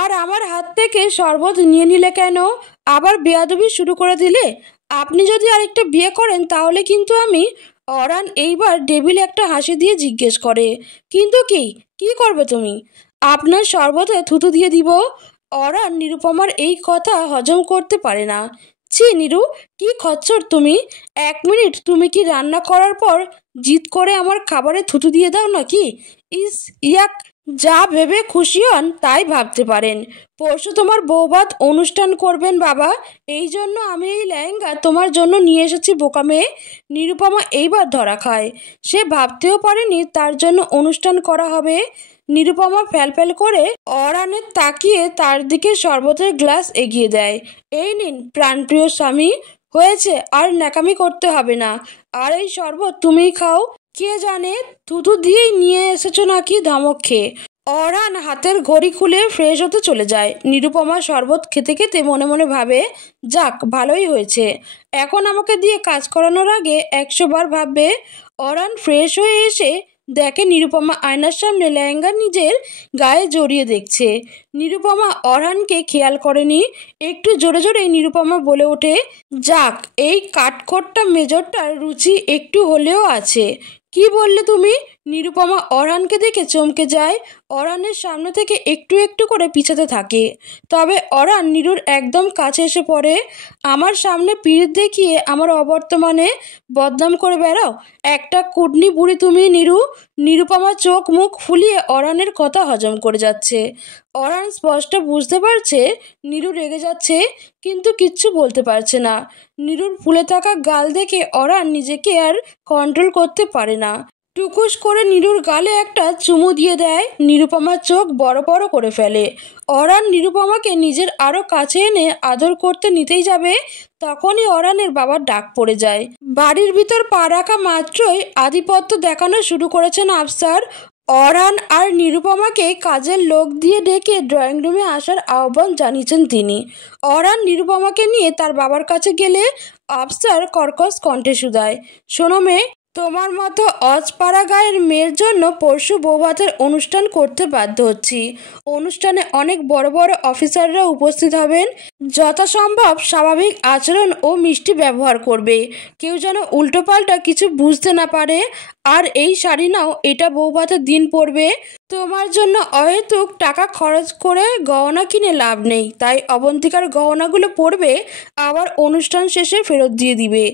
আর আমার হাত থেকে শরবত নিয়ে নিলে কেন? আবার বেয়াদবি শুরু করে দিলে। আপনি যদি আরেকটা বিয়ে করেন তাহলে কিন্তু আমি। অরান এইবার ডেভিল একটা হাসি দিয়ে জিজ্ঞেস করে, কিন্তু কি করবে তুমি? আপনার শরবতে থুতু দিয়ে দিব। অরান নিরুপমার এই কথা হজম করতে পারে না। ছি নিরু, কি খচ্চর তুমি। 1 মিনিট তুমি কি রান্না করার পর জিদ করে আমার খাবারে থুতু দিয়ে দাও নাকি? ইস, ইয়াক। যা ভেবে খুশি হন তাই ভাবতে পারেন। পরশু তোমার বৌভাত অনুষ্ঠান করবেন বাবা, এই জন্য আমি এই লেহেঙ্গা তোমার জন্য নিয়ে এসেছি বোকা মেয়ে। নিরুপমা এইবার ধরা খায়। সে ভাবতেও পারেনি তার জন্য অনুষ্ঠান করা হবে। নিরুপমা ফ্যালফ্যাল করে অরানের তাকিয়ে তার দিকে শরবতের গ্লাস এগিয়ে দেয়। এই নিন প্রাণপ্রিয় স্বামী, হয়েছে, আর ন্যাকামি করতে হবে না। আর এই শরবত তুমিই খাও। কে জানে থুতু দিয়েই নিয়ে এসেছো নাকি ধমক খেয়ে। অরান হাতের ঘড়ি খুলে ফ্রেশ হতে চলে যায়। নিরুপমা শরবত খেতে খেতে মনে মনে ভাবে, যাক ভালোই হয়েছে, এখন আমাকে দিয়ে কাজ করানোর আগে 100 বার ভাববে। অরান ফ্রেশ হয়ে এসে দেখে নিরুপমা আয়নার সামনে লেহেঙ্গা নিজের গায়ে জড়িয়ে দেখছে। নিরুপমা অরহানকে খেয়াল করেনি। একটু জোরে জোরে নিরুপমা বলে ওঠে, যাক এই কাঠখোট্টা মেজরটার রুচি একটু হলেও আছে। কি বললে তুমি? নিরুপমা অরহানকে দেখে চমকে যায়। অরহানের সামনে থেকে একটু একটু করে পিছাতে থাকে। তবে অরহান নিরুর একদম কাছে এসে পড়ে। আমার সামনে পীড়িত দেখিয়ে আমার অবর্তমানে বদনাম করে বেড়াও, একটা কুডনি বুড়ি তুমি নিরু। নিরুপমা চোখ মুখ ফুলিয়ে অরহানের কথা হজম করে যাচ্ছে। অরহান স্পষ্ট বুঝতে পারছে নিরু রেগে যাচ্ছে, কিন্তু কিচ্ছু বলতে পারছে না। নিরুর ফুলে থাকা গাল দেখে অরহান নিজেকে আর কন্ট্রোল করতে পারে না। টুকুস করে নীরুর গালে একটা চুমু দিয়ে দেয়। নিরুপমার চোখ বড় বড় করে ফেলে। অরান নিরুপমাকে নিজের আরো কাছে এনে আদর করতে নিতেই যাবে, তখনই অরানের বাবার ডাক পড়ে যায়। বাড়ির ভিতর পা রাখা মাত্রই আধিপত্য দেখানো শুরু করেছেন আফসার। অরান আর নিরুপমাকে কাজের লোক দিয়ে ডেকে ড্রয়িং রুমে আসার আহ্বান জানিয়েছেন তিনি। অরান নিরুপমাকে নিয়ে তার বাবার কাছে গেলে আফসার কর্কশ কণ্ঠে শুধায়, শোনো মেয়ে, তোমার মতো অজপাড়া গায়ের মেয়ের জন্য পরশু বৌভাতের অনুষ্ঠান করতে বাধ্য হচ্ছি। অনুষ্ঠানে অনেক বড় বড় অফিসাররা উপস্থিত হবেন। যথাসম্ভব স্বাভাবিক আচরণ ও মিষ্টি ব্যবহার করবে, কেউ যেন উল্টোপাল্টা কিছু বুঝতে না পারে। আর এই শাড়ি নাও, এটা বৌভাতের দিন পরবে। তোমার জন্য অহেতুক টাকা খরচ করে গহনা কিনে লাভ নেই, তাই অবন্তিকার গহনাগুলো পরবে, আবার অনুষ্ঠান শেষে ফেরত দিয়ে দিবে।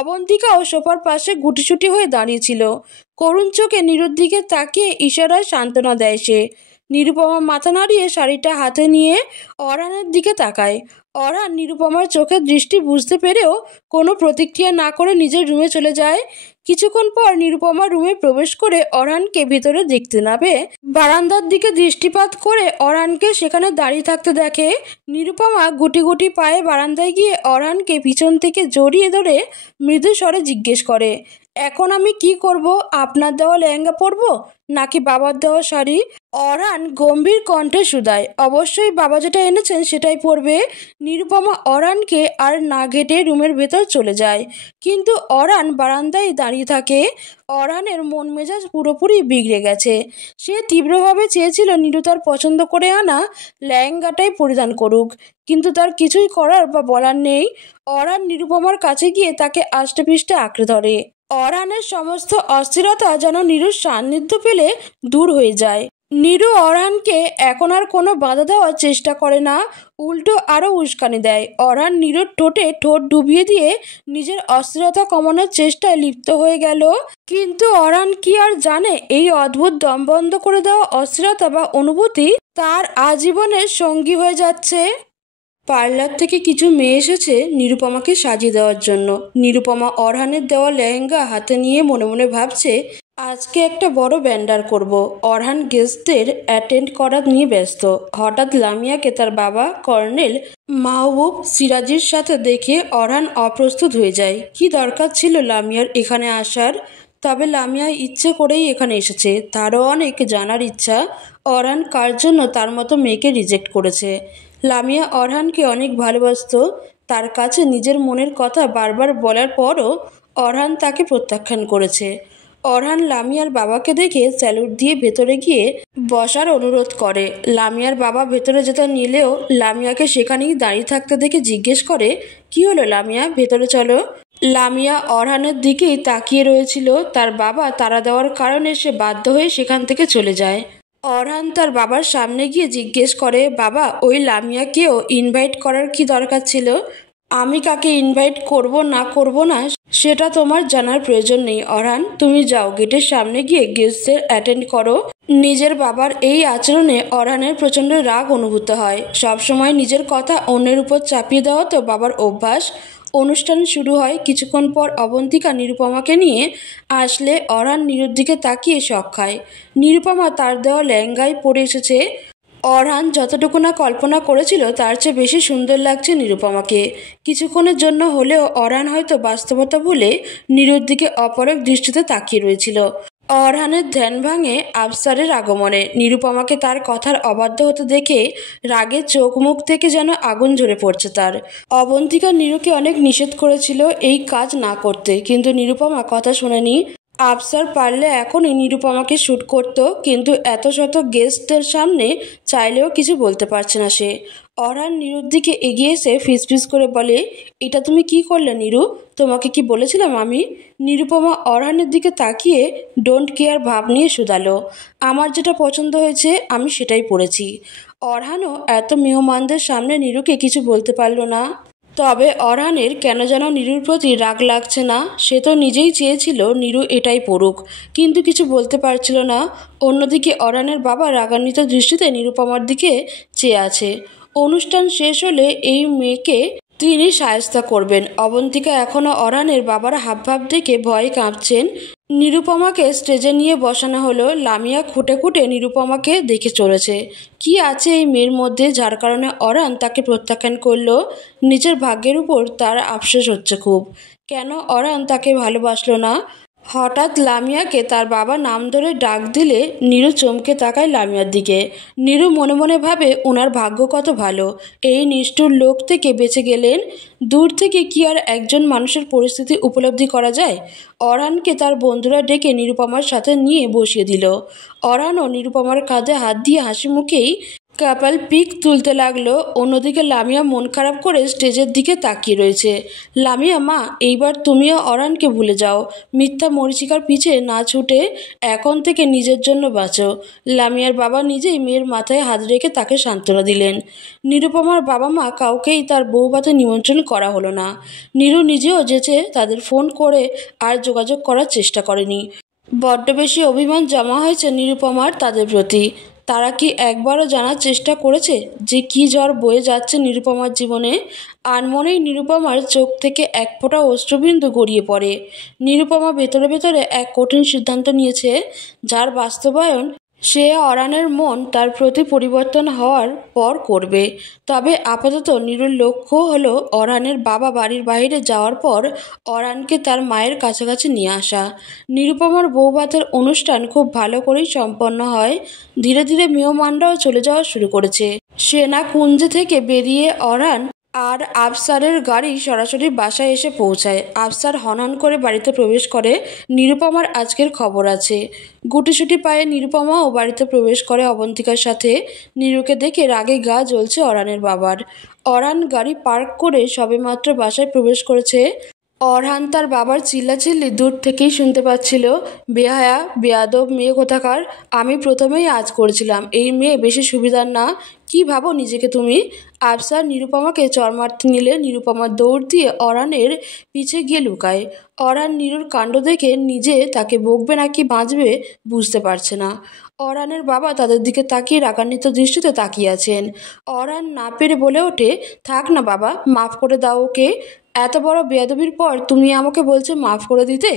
অবন্তিকাও সোফার পাশে গুটিসুটি হয়ে দাঁড়িয়েছিল। করুণ চোখে নীরুর দিকে তাকিয়ে ইশারায় সান্ত্বনা দেয় সে। নিরুপমা মাথা নাড়িয়ে শাড়িটা হাতে নিয়ে অরানের দিকে তাকায়। অরান নিরুপমার চোখের দৃষ্টি বুঝতে পেরেও কোনো প্রতিক্রিয়া না করে নিজের রুমে চলে যায়। কিছুক্ষণ পর নিরুপমা রুমে প্রবেশ করে অরানকে ভিতরে দেখতে না পেয়ে বারান্দার দিকে দৃষ্টিপাত করে অরানকে সেখানে দাঁড়িয়ে থাকতে দেখে। নিরুপমা গুটি গুটি পায়ে বারান্দায় গিয়ে অরানকে পিছন থেকে জড়িয়ে ধরে মৃদু স্বরে জিজ্ঞেস করে, এখন আমি কি করব? আপনার দেওয়া লেহেঙ্গা পরবো নাকি বাবার দেওয়া শাড়ি? অরান গম্ভীর কণ্ঠে শুধায়, অবশ্যই বাবা যেটা এনেছেন সেটাই পরবে। নিরুপমা অরানকে আর না ঘেটে রুমের ভেতর চলে যায়, কিন্তু অরান বারান্দায় দাঁড়িয়ে থাকে। অরানের মন মেজাজ পুরোপুরি বিগড়ে গেছে। সে তীব্রভাবে চেয়েছিল নীরু তার পছন্দ করে আনা লেহেঙ্গাটাই পরিধান করুক, কিন্তু তার কিছুই করার বা বলার নেই। অরান নিরুপমার কাছে গিয়ে তাকে আষ্টেপৃষ্টে আঁকড়ে ধরে। অরানের সমস্ত অস্থিরতা যেন নীরুর সান্নিধ্য পেলে দূর হয়ে যায়। নীরু অরানকে এখন আর কোনো বাধা দেওয়ার চেষ্টা করে না, উল্টো আরও উস্কানি দেয়। অরান নীরুর ঠোঁটে ঠোঁট ডুবিয়ে দিয়ে নিজের অস্থিরতা কমানোর চেষ্টায় লিপ্ত হয়ে গেল, কিন্তু অরান কি আর জানে এই অদ্ভুত দম বন্ধ করে দেওয়া অস্থিরতা বা অনুভূতি তার আজীবনের সঙ্গী হয়ে যাচ্ছে। পার্লার থেকে কিছু মেয়ে এসেছে নিরুপমাকে সাজিয়ে দেওয়ার জন্য। নিরুপমা অরহানের দেওয়া লেহেঙ্গা হাতে নিয়ে মনে মনে ভাবছে, আজকে একটা বড় ব্যান্ডার করব। অরহান গেস্টদের অ্যাটেন্ড করা নিয়ে ব্যস্ত। হঠাৎ লামিয়াকে তার বাবা কর্নেল মাহবুব সিরাজির সাথে দেখে অরহান অপ্রস্তুত হয়ে যায়। কি দরকার ছিল লামিয়ার এখানে আসার? তবে লামিয়া ইচ্ছে করেই এখানে এসেছে। তারও অনেক জানার ইচ্ছা অরহান কার জন্য তার মতো মেয়েকে রিজেক্ট করেছে। লামিয়া অরহানকে অনেক ভালোবাসত। তার কাছে নিজের মনের কথা বারবার বলার পরও অরহান তাকে প্রত্যাখ্যান করেছে। অরহান লামিয়ার বাবাকে দেখে স্যালুট দিয়ে ভেতরে গিয়ে বসার অনুরোধ করে। লামিয়ার বাবা ভেতরে যেতে নিলেও লামিয়াকে সেখানেই দাঁড়িয়ে থাকতে দেখে জিজ্ঞেস করে, কি হলো লামিয়া, ভেতরে চলো। লামিয়া অরহানের দিকেই তাকিয়ে রয়েছিল। তার বাবা তাড়া দেওয়ার কারণে সে বাধ্য হয়ে সেখান থেকে চলে যায়। অরহান তার বাবার সামনে গিয়ে জিজ্ঞেস করে, বাবা, ওই লামিয়াকেও ইনভাইট করার কি দরকার ছিল? আমি কাকে ইনভাইট করব না করব না সেটা তোমার জানার প্রয়োজন নেই অরহান। তুমি যাও, গেটের সামনে গিয়ে গেস্টদের অ্যাটেন্ড করো। নিজের বাবার এই আচরণে অরহানের প্রচণ্ড রাগ অনুভূত হয়। সবসময় নিজের কথা অন্যের উপর চাপিয়ে দেওয়া তো বাবার অভ্যাস। অনুষ্ঠান শুরু হয়। কিছুক্ষণ পর অবন্তিকা নিরুপমাকে নিয়ে আসলে অরহান নীরুর দিকে তাকিয়ে শক খায়। নিরুপমা তার দেওয়া লেহেঙ্গাই পরে এসেছে। অরহান যতটুকু না কল্পনা করেছিল তার চেয়ে বেশি সুন্দর লাগছে নিরুপমাকে। কিছুক্ষণের জন্য হলেও অরহান হয়তো বাস্তবতা ভুলে নীরুর দিকে অপরক দৃষ্টিতে তাকিয়ে রয়েছিল। অরহানের ধ্যান ভাঙে আফসারের আগমনে। নিরুপমাকে তার কথার অবাধ্য হতে দেখে রাগে চোখ মুখ থেকে যেন আগুন ঝরে পড়ছে তার। অবন্তিকা নীরুকে অনেক নিষেধ করেছিল এই কাজ না করতে, কিন্তু নিরুপমা কথা শোনেনি। আফসার পারলে এখনই নিরুপমাকে শ্যুট করতো, কিন্তু এত শত গেস্টদের সামনে চাইলেও কিছু বলতে পারছে না সে। অরহান নীরুর দিকে এগিয়ে এসে ফিসফিস করে বলে, এটা তুমি কি করলে নীরু? তোমাকে কি বলেছিলাম আমি? নিরুপমা অরহানের দিকে তাকিয়ে ডোন্ট কেয়ার ভাব নিয়ে শুধালো, আমার যেটা পছন্দ হয়েছে আমি সেটাই পড়েছি। অরহানও এত মেহমানদের সামনে নীরুকে কিছু বলতে পারল না। তবে অরহানের কেন যেন নীরুর প্রতি রাগ লাগছে না। সে তো নিজেই চেয়েছিল নীরু এটাই পড়ুক, কিন্তু কিছু বলতে পারছিল না। অন্যদিকে অরহানের বাবা রাগান্বিত দৃষ্টিতে নিরুপমার দিকে চেয়ে আছে। অনুষ্ঠান শেষ হলে এই মেয়েকে তিনি শায়েস্তা করবেন। অবন্তিকা এখনও অরহানের বাবার হাবভাব দেখে ভয়ে কাঁপছেন। নিরুপমাকে স্টেজে নিয়ে বসানো হলো। লামিয়া খুঁটে খুঁটে নিরুপমাকে দেখে চলেছে। কি আছে এই মেয়ের মধ্যে যার কারণে অরান তাকে প্রত্যাখ্যান করলো? নিজের ভাগ্যের উপর তার আফসোস হচ্ছে খুব। কেন অরান তাকে ভালোবাসলো না? হঠাৎ লামিয়াকে তার বাবা নাম ধরে ডাক দিলে নীরু চমকে তাকায় লামিয়ার দিকে। নীরু মনে মনে ভাবে ওনার ভাগ্য কত ভালো, এই নিষ্ঠুর লোক থেকে বেঁচে গেলেন। দূর থেকে কি আর একজন মানুষের পরিস্থিতি উপলব্ধি করা যায়? অরানকে তার বন্ধুরা ডেকে নিরুপমার সাথে নিয়ে বসিয়ে দিল। অরানও নিরুপমার কাঁধে হাত দিয়ে হাসি মুখেই কাপাল পিক তুলতে লাগলো। অন্যদিকে লামিয়া মন খারাপ করে স্টেজের দিকে তাকিয়ে রয়েছে। লামিয়া মা, এইবার তুমিও অরানকে ভুলে যাও, মিথ্যা মরীচিকার পিছে না ছুটে এখন থেকে নিজের জন্য বাঁচো। লামিয়ার বাবা নিজেই মেয়ের মাথায় হাত রেখে তাকে সান্ত্বনা দিলেন। নিরুপমার বাবা মা কাউকেই তার বউ ভাতে নিমন্ত্রণ করা হলো না। নীরু নিজেও যেচে তাদের ফোন করে আর যোগাযোগ করার চেষ্টা করেনি। বড্ড বেশি অভিমান জমা হয়েছে নিরুপমার তাদের প্রতি। তারা কি একবারও জানার চেষ্টা করেছে যে কী ঝড় বয়ে যাচ্ছে নিরুপমার জীবনে? আনমনেই নিরুপমার চোখ থেকে এক ফোঁটা অশ্রুবিন্দু গড়িয়ে পড়ে। নিরুপমা ভেতরে ভেতরে এক কঠিন সিদ্ধান্ত নিয়েছে, যার বাস্তবায়ন সে অরানের মন তার প্রতি পরিবর্তন হওয়ার পর করবে। তবে আপাতত নীরুর লক্ষ্য হলো অরানের বাবা বাড়ির বাইরে যাওয়ার পর অরানকে তার মায়ের কাছাকাছি নিয়ে আসা। নিরুপমার বৌভাতের অনুষ্ঠান খুব ভালো করেই সম্পন্ন হয়। ধীরে ধীরে মেহমানরাও চলে যাওয়া শুরু করেছে। সেনাকুঞ্জে থেকে বেরিয়ে অরান আর আফসারের গাড়ি সরাসরি বাসায় এসে পৌঁছায়। আফসার হনহন করে বাড়িতে প্রবেশ করে। নিরুপমার আজকের খবর আছে। গুটিসুটি পায়ে নিরুপমাও বাড়িতে প্রবেশ করে অবন্তিকার সাথে। নীরুকে দেখে রাগে গা জ্বলছে অরানের বাবার। অরান গাড়ি পার্ক করে সবেমাত্র বাসায় প্রবেশ করেছে। অরহান তার বাবার চিল্লাচিল্লি দূর থেকেই শুনতে পাচ্ছিল। বেহায়া বেয়াদব মেয়ে কোথাকার, আমি প্রথমেই আজ করেছিলাম এই মেয়ে বেশি সুবিধার না। কি ভাবো নিজেকে তুমি? আফসার নিরুপমাকে চড় মারতে নিলে নিরুপমা দৌড় দিয়ে অরানের পিছে গিয়ে লুকায়। অরান নীরুর কাণ্ড দেখে নিজে তাকে বকবে নাকি বাঁচবে বুঝতে পারছে না। অরানের বাবা তাদের দিকে তাকিয়ে রাগান্বিত দৃষ্টিতে তাকিয়ে আছেন। অরান না পেরে বলে ওঠে, থাক না বাবা, মাফ করে দাও ওকে। এত বড় বেয়াদবির পর তুমি আমাকে বলছো মাফ করে দিতে?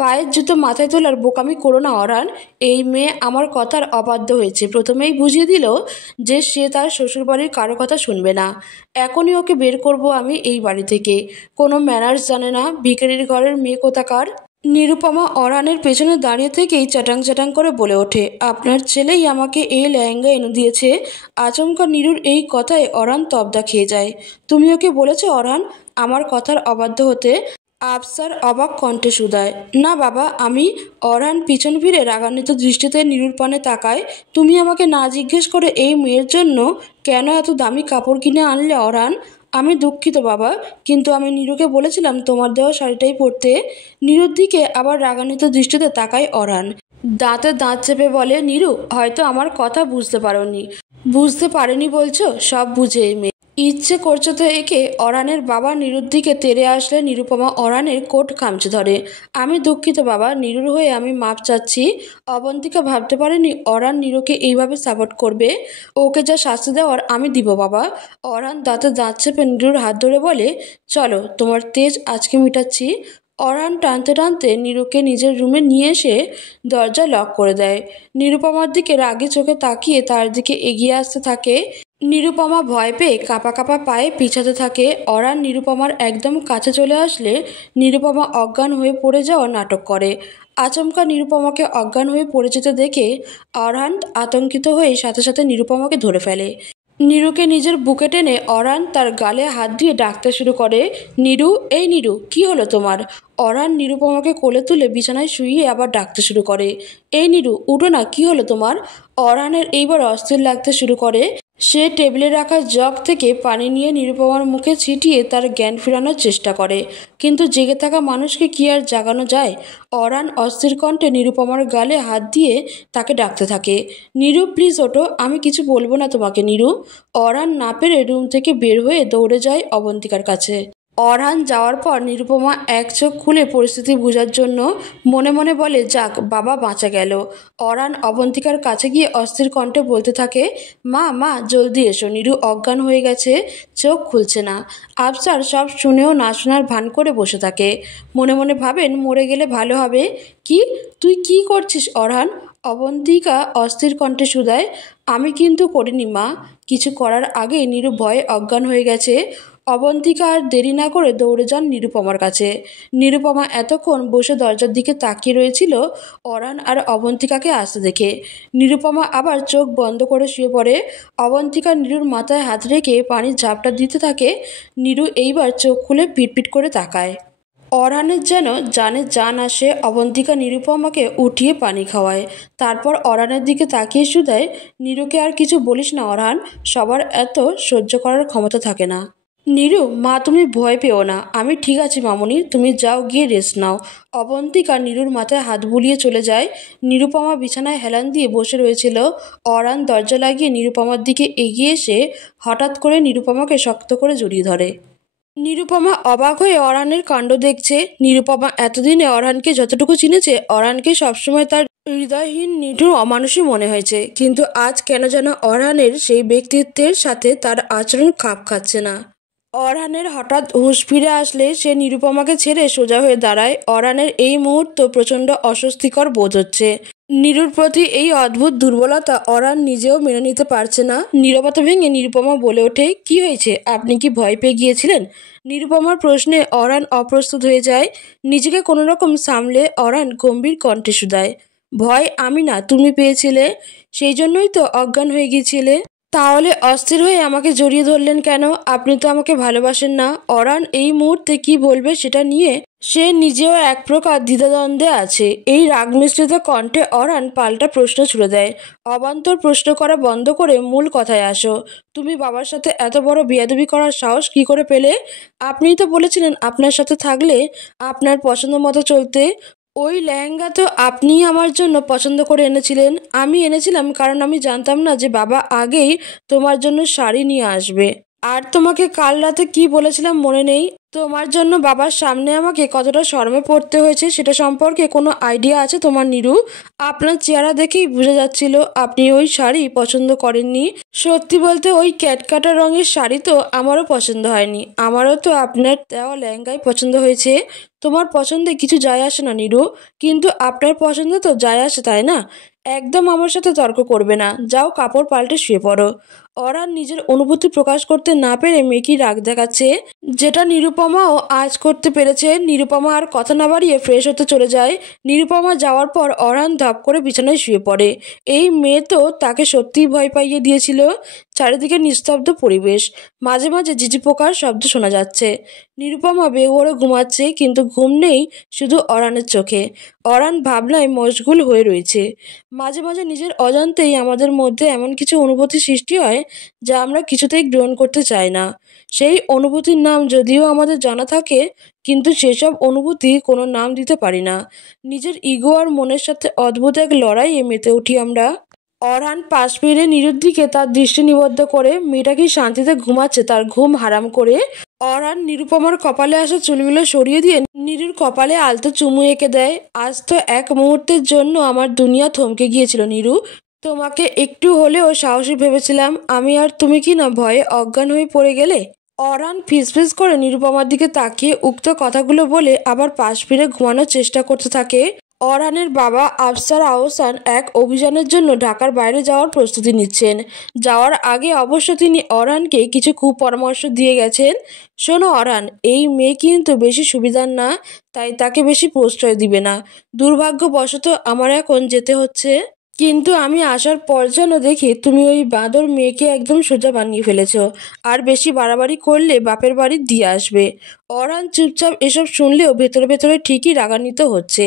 পায়ের জুতো মাথায় তোলার বোকামি করো না অরান। এই মেয়ে আমার কথার অবাধ্য হয়েছে। প্রথমেই বুঝিয়ে দিল যে সে তার শ্বশুরবাড়ির কারো কথা শুনবে না। এখনই ওকে বের করব আমি এই বাড়ি থেকে। কোনো ম্যানার্স জানে না, ভিখারির ঘরের মেয়ে কোথাকার। নিরুপমা অরানের পেছনে দাঁড়িয়ে থেকেই চ্যাটাং চ্যাটাং করে বলে ওঠে, আপনার ছেলেই আমাকে এই লেহেঙ্গা এনে দিয়েছে। আচমকা নীরুর এই কথায় অরান তবদা খেয়ে যায়। তুমি ওকে বলেছো অরান আমার কথার অবাধ্য হতে? আফসার অবাক কণ্ঠে শুধায়। না বাবা, আমি। অরহান পিছন ফিরে রাগান্বিত দৃষ্টিতে নীরুর পানে তাকায়। তুমি আমাকে না জিজ্ঞেস করে এই মেয়ের জন্য কেন এত দামি কাপড় কিনে আনলে অরহান? আমি দুঃখিত বাবা, কিন্তু আমি নীরুকে বলেছিলাম তোমার দেওয়া শাড়িটাই পরতে। নীরুর দিকে আবার রাগান্বিত দৃষ্টিতে তাকায় অরহান। দাঁতে দাঁত চেপে বলে, নীরু হয়তো আমার কথা বুঝতে পারোনি। বুঝতে পারেনি বলছো? সব বুঝে এই মেয়ে। ইচ্ছে করছে তো একে। অরানের বাবা নীরুর দিকে তেড়ে আসলে নিরুপমা অরানের কোট খামচে ধরে। আমি দুঃখিত বাবা, নীরুর হয়ে আমি মাপ চাচ্ছি। অবন্তিকা ভাবতে পারেনি অরান নীরুকে এইভাবে সাপোর্ট করবে। ওকে যা শাস্তি দেওয়ার আমি দিব বাবা। অরান দাঁতে দাঁত চেপে নীরুর হাত ধরে বলে, চলো তোমার তেজ আজকে মিটাচ্ছি। অরান টানতে টানতে নীরুকে নিজের রুমে নিয়ে এসে দরজা লক করে দেয়। নিরুপমার দিকে রাগী চোখে তাকিয়ে তার দিকে এগিয়ে আসতে থাকে। নিরুপমা ভয় পেয়ে কাঁপা কাঁপা পায়ে পিছাতে থাকে। অরান নিরুপমার একদম কাছে চলে আসলে নিরুপমা অজ্ঞান হয়ে পড়ে যাওয়ার নাটক করে। আচমকা নিরুপমাকে অজ্ঞান হয়ে পড়ে যেতে দেখে অরহান আতঙ্কিত হয়ে সাথে সাথে নিরুপমাকে ধরে ফেলে। নীরুকে নিজের বুকে টেনে অরান তার গালে হাত দিয়ে ডাকতে শুরু করে, নীরু, এই নীরু, কি হলো তোমার? অরান নিরুপমাকে কোলে তুলে বিছানায় শুইয়ে আবার ডাকতে শুরু করে, এই নীরু উঠো না, কি হলো তোমার? অরানের এইবার অস্থির লাগতে শুরু করে। সে টেবিলে রাখা জগ থেকে পানি নিয়ে নিরুপমার মুখে ছিটিয়ে তার জ্ঞান ফেরানোর চেষ্টা করে, কিন্তু জেগে থাকা মানুষকে কি আর জাগানো যায়? অরান অস্থির কণ্ঠে নিরুপমার গালে হাত দিয়ে তাকে ডাকতে থাকে, নীরু প্লিজ ওঠো, আমি কিছু বলবো না তোমাকে নীরু। অরান না পেরে রুম থেকে বের হয়ে দৌড়ে যায় অবন্তিকার কাছে। অরহান যাওয়ার পর নিরুপমা এক চোখ খুলে পরিস্থিতি বোঝার জন্য মনে মনে বলে, যাক বাবা বাঁচা গেল। অরহান অবন্তিকার কাছে গিয়ে অস্থির কণ্ঠে বলতে থাকে, মা মা জলদি এসো, নিরু অজ্ঞান হয়ে গেছে, চোখ খুলছে না। আফসার সব শুনেও না শোনার ভান করে বসে থাকে। মনে মনে ভাবেন, মরে গেলে ভালো হবে। কি, তুই কি করছিস অরহান? অবন্তিকা অস্থির কণ্ঠে শুধায়। আমি কিন্তু করিনি মা। কিছু করার আগেই নিরু ভয়ে অজ্ঞান হয়ে গেছে। অবন্তিকা আর দেরি না করে দৌড়ে যান নিরুপমার কাছে। নিরুপমা এতক্ষণ বসে দরজার দিকে তাকিয়ে রয়েছিল অরহান আর অবন্তিকাকে আসতে দেখে। নিরুপমা আবার চোখ বন্ধ করে শুয়ে পড়ে। অবন্তিকা নিরুর মাথায় হাত রেখে পানির ঝাপটা দিতে থাকে। নিরু এইবার চোখ খুলে পিটপিট করে তাকায়। অরহানের যেন জানে জান আসে। অবন্তিকা নিরুপমাকে উঠিয়ে পানি খাওয়ায়, তারপর অরহানের দিকে তাকিয়ে শুধায়, নিরুকে আর কিছু বলিস না অরহান, সবার এত সহ্য করার ক্ষমতা থাকে না। নিরু, মা তুমি ভয় পেও না, আমি ঠিক আছি মামুনি, তুমি যাও গিয়ে রেস্ট নাও। অবন্তিকা নিরুর মাথায় হাত বুলিয়ে চলে যায়। নিরুপমা বিছানায় হেলান দিয়ে বসে রয়েছিল। অরহান দরজা লাগিয়ে নিরুপমার দিকে এগিয়ে এসে হঠাৎ করে নিরুপমাকে শক্ত করে জড়িয়ে ধরে। নিরুপমা অবাক হয়ে অরহানের কাণ্ড দেখছে। নিরুপমা এতদিনে অরহানকে যতটুকু চিনেছে, অরহানকে সবসময় তার হৃদয়হীন নিঠুর অমানুষই মনে হয়েছে, কিন্তু আজ কেন যেন অরহানের সেই ব্যক্তিত্বের সাথে তার আচরণ খাপ খাচ্ছে না। অরহানের হঠাৎ হুঁশ ফিরে আসলে সে নিরুপমাকে ছেড়ে সোজা হয়ে দাঁড়ায়। অরহানের এই মুহূর্ত প্রচণ্ড অস্বস্তিকর বোধ হচ্ছে। নিরুর প্রতি এই অদ্ভুত দুর্বলতা অরহান নিজেও মেনে নিতে পারছে না। নীরবতা ভেঙে নিরুপমা বলে ওঠে, কি হয়েছে, আপনি কি ভয় পেয়ে গিয়েছিলেন? নিরুপমার প্রশ্নে অরহান অপ্রস্তুত হয়ে যায়। নিজেকে কোনো রকম সামলে অরহান গম্ভীর কণ্ঠে শুধায়, ভয় আমি না, তুমি পেয়েছিলে, সেই জন্যই তো অজ্ঞান হয়ে গিয়েছিলে। তাহলে অস্থির হয়ে আমাকে জড়িয়ে ধরলেন কেন? আপনি তো আমাকে ভালোবাসেন না। অরহান এই মুহূর্তে কি বলবে সেটা নিয়ে সে নিজেও এক প্রকার দ্বিধাদ্বন্দ্বে আছে। এই রাগ মিশ্রিত কণ্ঠে অরহান পাল্টা প্রশ্ন ছুড়ে দেয়, অবান্তর প্রশ্ন করা বন্ধ করে মূল কথায় আসো। তুমি বাবার সাথে এত বড় বেয়াদবি করার সাহস কি করে পেলে? আপনিই তো বলেছিলেন আপনার সাথে থাকলে আপনার পছন্দ মতো চলতে। ওই লেহেঙ্গা তো আপনিই আমার জন্য পছন্দ করে এনেছিলেন। আমি এনেছিলাম কারণ আমি জানতাম না যে বাবা আগেই তোমার জন্য শাড়ি নিয়ে আসবে। আর তোমাকে কাল রাতে কি বলেছিলাম মনে নেই? তোমার জন্য বাবার সামনে আমাকে কতটা শরমে পড়তে হয়েছে সেটা সম্পর্কে কোনো আইডিয়া আছে তোমার নিরু? আপনার চেহারা দেখেই বোঝা যাচ্ছিল আপনি ওই শাড়ি পছন্দ করেননি। সত্যি বলতে ওই ক্যাটকাটা রঙের শাড়ি তো আমারও পছন্দ হয়নি। আমারও তো আপনার দেওয়া লেহেঙ্গাই পছন্দ হয়েছে। তোমার পছন্দে কিছু যায় আসে না নিরু, কিন্তু আপনার পছন্দ তো যায় আসে, তাই না? একদম আমার সাথে তর্ক করবে না, যাও কাপড় পাল্টে শুয়ে পড়ো। অরহান নিজের অনুভূতি প্রকাশ করতে না পেরে মেকি রাগ দেখাচ্ছে, যেটা নিরুপমাও আজ করতে পেরেছে। নিরুপমা আর কথা না বাড়িয়ে ফ্রেশ হতে চলে যায়। নিরুপমা যাওয়ার পর অরহান ধপ করে বিছানায় শুয়ে পড়ে। এই মেয়ে তো তাকে সত্যিই ভয় পাইয়ে দিয়েছিল। চারিদিকে নিস্তব্ধ পরিবেশ, মাঝে মাঝে ঝিঝি পোকার শব্দ শোনা যাচ্ছে। নিরুপমা বেঘোরে ঘুমাচ্ছে, কিন্তু ঘুম নেই শুধু অরহানের চোখে। অরহান ভাবনায় মশগুল হয়ে রয়েছে। মাঝে মাঝে নিজের অজান্তেই আমাদের মধ্যে এমন কিছু অনুভূতি সৃষ্টি হয় যা আমরা কিছুতেই গ্রহণ করতে চাই না। সেই অনুভূতির নাম যদিও আমাদের জানা থাকে, কিন্তু সেসব অনুভূতি কোনো নাম দিতে পারি না। নিজের ইগো আর মনের সাথে অদ্ভুত এক লড়াইয়ে মেতে উঠি আমরা। অরহান পাশ ফিরে নিরুর দিকে তার দৃষ্টি নিবদ্ধ করে। মেয়েটা কি শান্তিতে ঘুমাচ্ছে তার ঘুম হারাম করে। অরহান নিরুপমার কপালে আসা চুলগুলো সরিয়ে দিয়ে নিরুর কপালে আলতো চুমু এঁকে দেয়। আজ তো এক মুহূর্তের জন্য আমার দুনিয়া থমকে গিয়েছিল নিরু। তোমাকে একটু হলেও সাহসী ভেবেছিলাম আমি, আর তুমি কি না ভয়ে অজ্ঞান হয়ে পড়ে গেলে। অরহান ফিসফিস করে নিরুপমার দিকে তাকিয়ে উক্ত কথাগুলো বলে আবার পাশ ফিরে ঘুমানোর চেষ্টা করতে থাকে। অরহানের বাবা আফসার আহসান এক অভিযানের জন্য ঢাকার বাইরে যাওয়ার প্রস্তুতি নিচ্ছেন। যাওয়ার আগে অবশ্য তিনি অরহানকে কিছু কুপরামর্শ দিয়ে গেছেন। শোনো অরহান, এই মেয়ে কিন্তু বেশি সুবিধার না, তাই তাকে বেশি প্রশ্রয় দিবে না। দুর্ভাগ্যবশত আমার এখন যেতে হচ্ছে, কিন্তু আমি আসার পর যেন দেখি তুমি ওই বাঁদর মেয়েকে একদম সোজা বানিয়ে ফেলেছো। আর বেশি বাড়াবাড়ি করলে বাপের বাড়ি দিয়ে আসবে। অরহান চুপচাপ এসব শুনলেও ভেতরে ভেতরে ঠিকই রাগান্বিত হচ্ছে।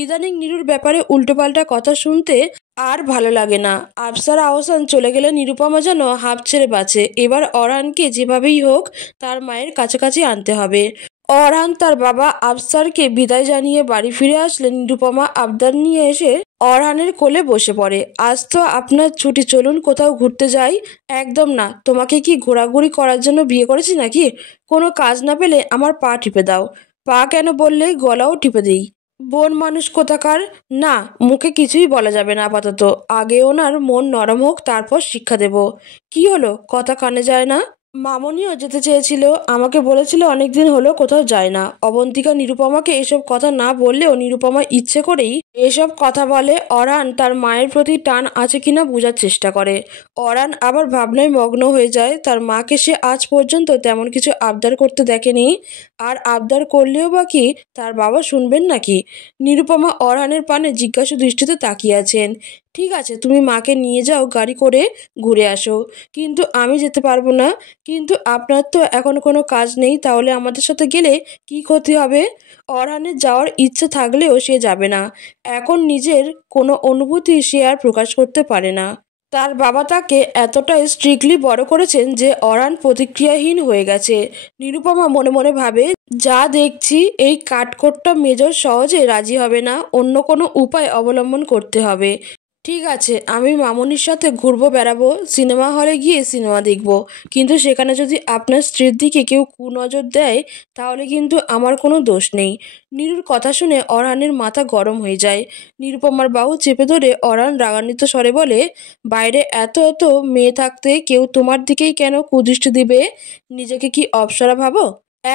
ইদানিং নিরুর ব্যাপারে উল্টোপাল্টা কথা শুনতে আর ভালো লাগে না। আফসার আহসান চলে গেলে নিরুপমা যেন হাঁপ ছেড়ে বাঁচে। এবার অরহানকে যেভাবেই হোক তার মায়ের কাছাকাছি আনতে হবে। অরহান তার বাবা আফসারকে বিদায় জানিয়ে বাড়ি ফিরে আসলে নিরুপমা আবদার নিয়ে এসে অরহানের কোলে বসে পড়ে। আজ তো আপনার ছুটি, চলুন কোথাও ঘুরতে যাই। একদম না, তোমাকে কি ঘোরাঘুরি করার জন্য বিয়ে করেছি নাকি? কোনো কাজ না পেলে আমার পা টিপে দাও। পা কেন বললে গলাও টিপে দিই। বোন মানুষ কোথাকার। না, মুখে কিছুই বলা যাবে না আপাতত, আগে ওনার মন নরম হোক, তারপর শিক্ষা দেব। কি হলো, কথা কানে যায় না? মামনিও যেতে চেয়েছিল, আমাকে বলেছিল অনেকদিন হলো কোথাও যায় না। অবন্তিকা নিরুপমাকে এসব কথা না বললেও নিরুপমা ইচ্ছে করেই এসব কথা বলে। অরান তার মায়ের প্রতি টান আছে কিনা বোঝার চেষ্টা করে। অরান আবার ভাবনায় মগ্ন হয়ে যায়। তার মাকে সে আজ পর্যন্ত তেমন কিছু আবদার করতে দেখেনি, আর আবদার করলেও বা কি তার বাবা শুনবেন নাকি? নিরুপমা অরহানের পানে জিজ্ঞাসু দৃষ্টিতে তাকিয়ে আছেন। ঠিক আছে, তুমি মাকে নিয়ে যাও, গাড়ি করে ঘুরে আসো, কিন্তু আমি যেতে পারবো না। কিন্তু আপনার তো এখন কোনো কাজ নেই, তাহলে আমাদের সাথে গেলে কি ক্ষতি হবে? অরহানের যাওয়ার ইচ্ছে থাকলেও সে যাবে না। এখন নিজের কোনো অনুভূতি সে আর প্রকাশ করতে পারে না। তার বাবা তাকে এতটাই স্ট্রিক্টলি বড় করেছেন যে অরহান প্রতিক্রিয়াহীন হয়ে গেছে। নিরুপমা মনে মনে ভাবে, যা দেখছি এই কাঠখোট্টা মেজর সহজে রাজি হবে না, অন্য কোনো উপায় অবলম্বন করতে হবে। ঠিক আছে, আমি মামনির সাথে ঘুরবো, বেড়াবো, সিনেমা হলে গিয়ে সিনেমা দেখব, কিন্তু সেখানে যদি আপনার স্ত্রীর দিকে কেউ কুনজর দেয় তাহলে কিন্তু আমার কোনো দোষ নেই। নীরুর কথা শুনে অরহানের মাথা গরম হয়ে যায়। নিরুপমার বাহু চেপে ধরে অরহান রাগান্বিত স্বরে বলে, বাইরে এত এত মেয়ে থাকতে কেউ তোমার দিকেই কেন কুদৃষ্টি দিবে? নিজেকে কি অপ্সরা ভাবো?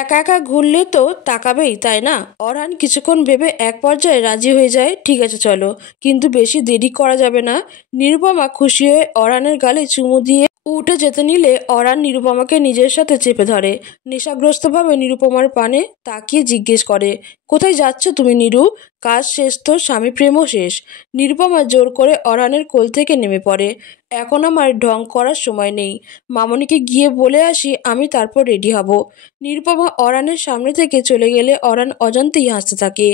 একা একা ঘুরলে তো তাকাবেই, তাই না? অরহান কিছুক্ষণ ভেবে এক পর্যায়ে রাজি হয়ে যায়। ঠিক আছে চলো, কিন্তু বেশি দেরি করা যাবে না। নিরুপমা খুশি হয়ে অরহানের গালে চুমু দিয়ে উঠে যেতে নিলে অরহান নিরুপমাকে নিজের সাথে চেপে ধরে। নেশাগ্রস্তভাবে নিরুপমার পানে তাকিয়ে জিজ্ঞেস করে, কোথায় যাচ্ছ তুমি নীরু? কাজ শেষ তো, স্বামী প্রেমও শেষ। নিরুপমা জোর করে অরহানের কোল থেকে নেমে পড়ে। এখন আমার ঢং করার সময় নেই, মামনিকে গিয়ে বলে আসি, আমি তারপর রেডি হব। নিরুপমা অরহানের সামনে থেকে চলে গেলে অরহান অজান্তেই হাসতে থাকে।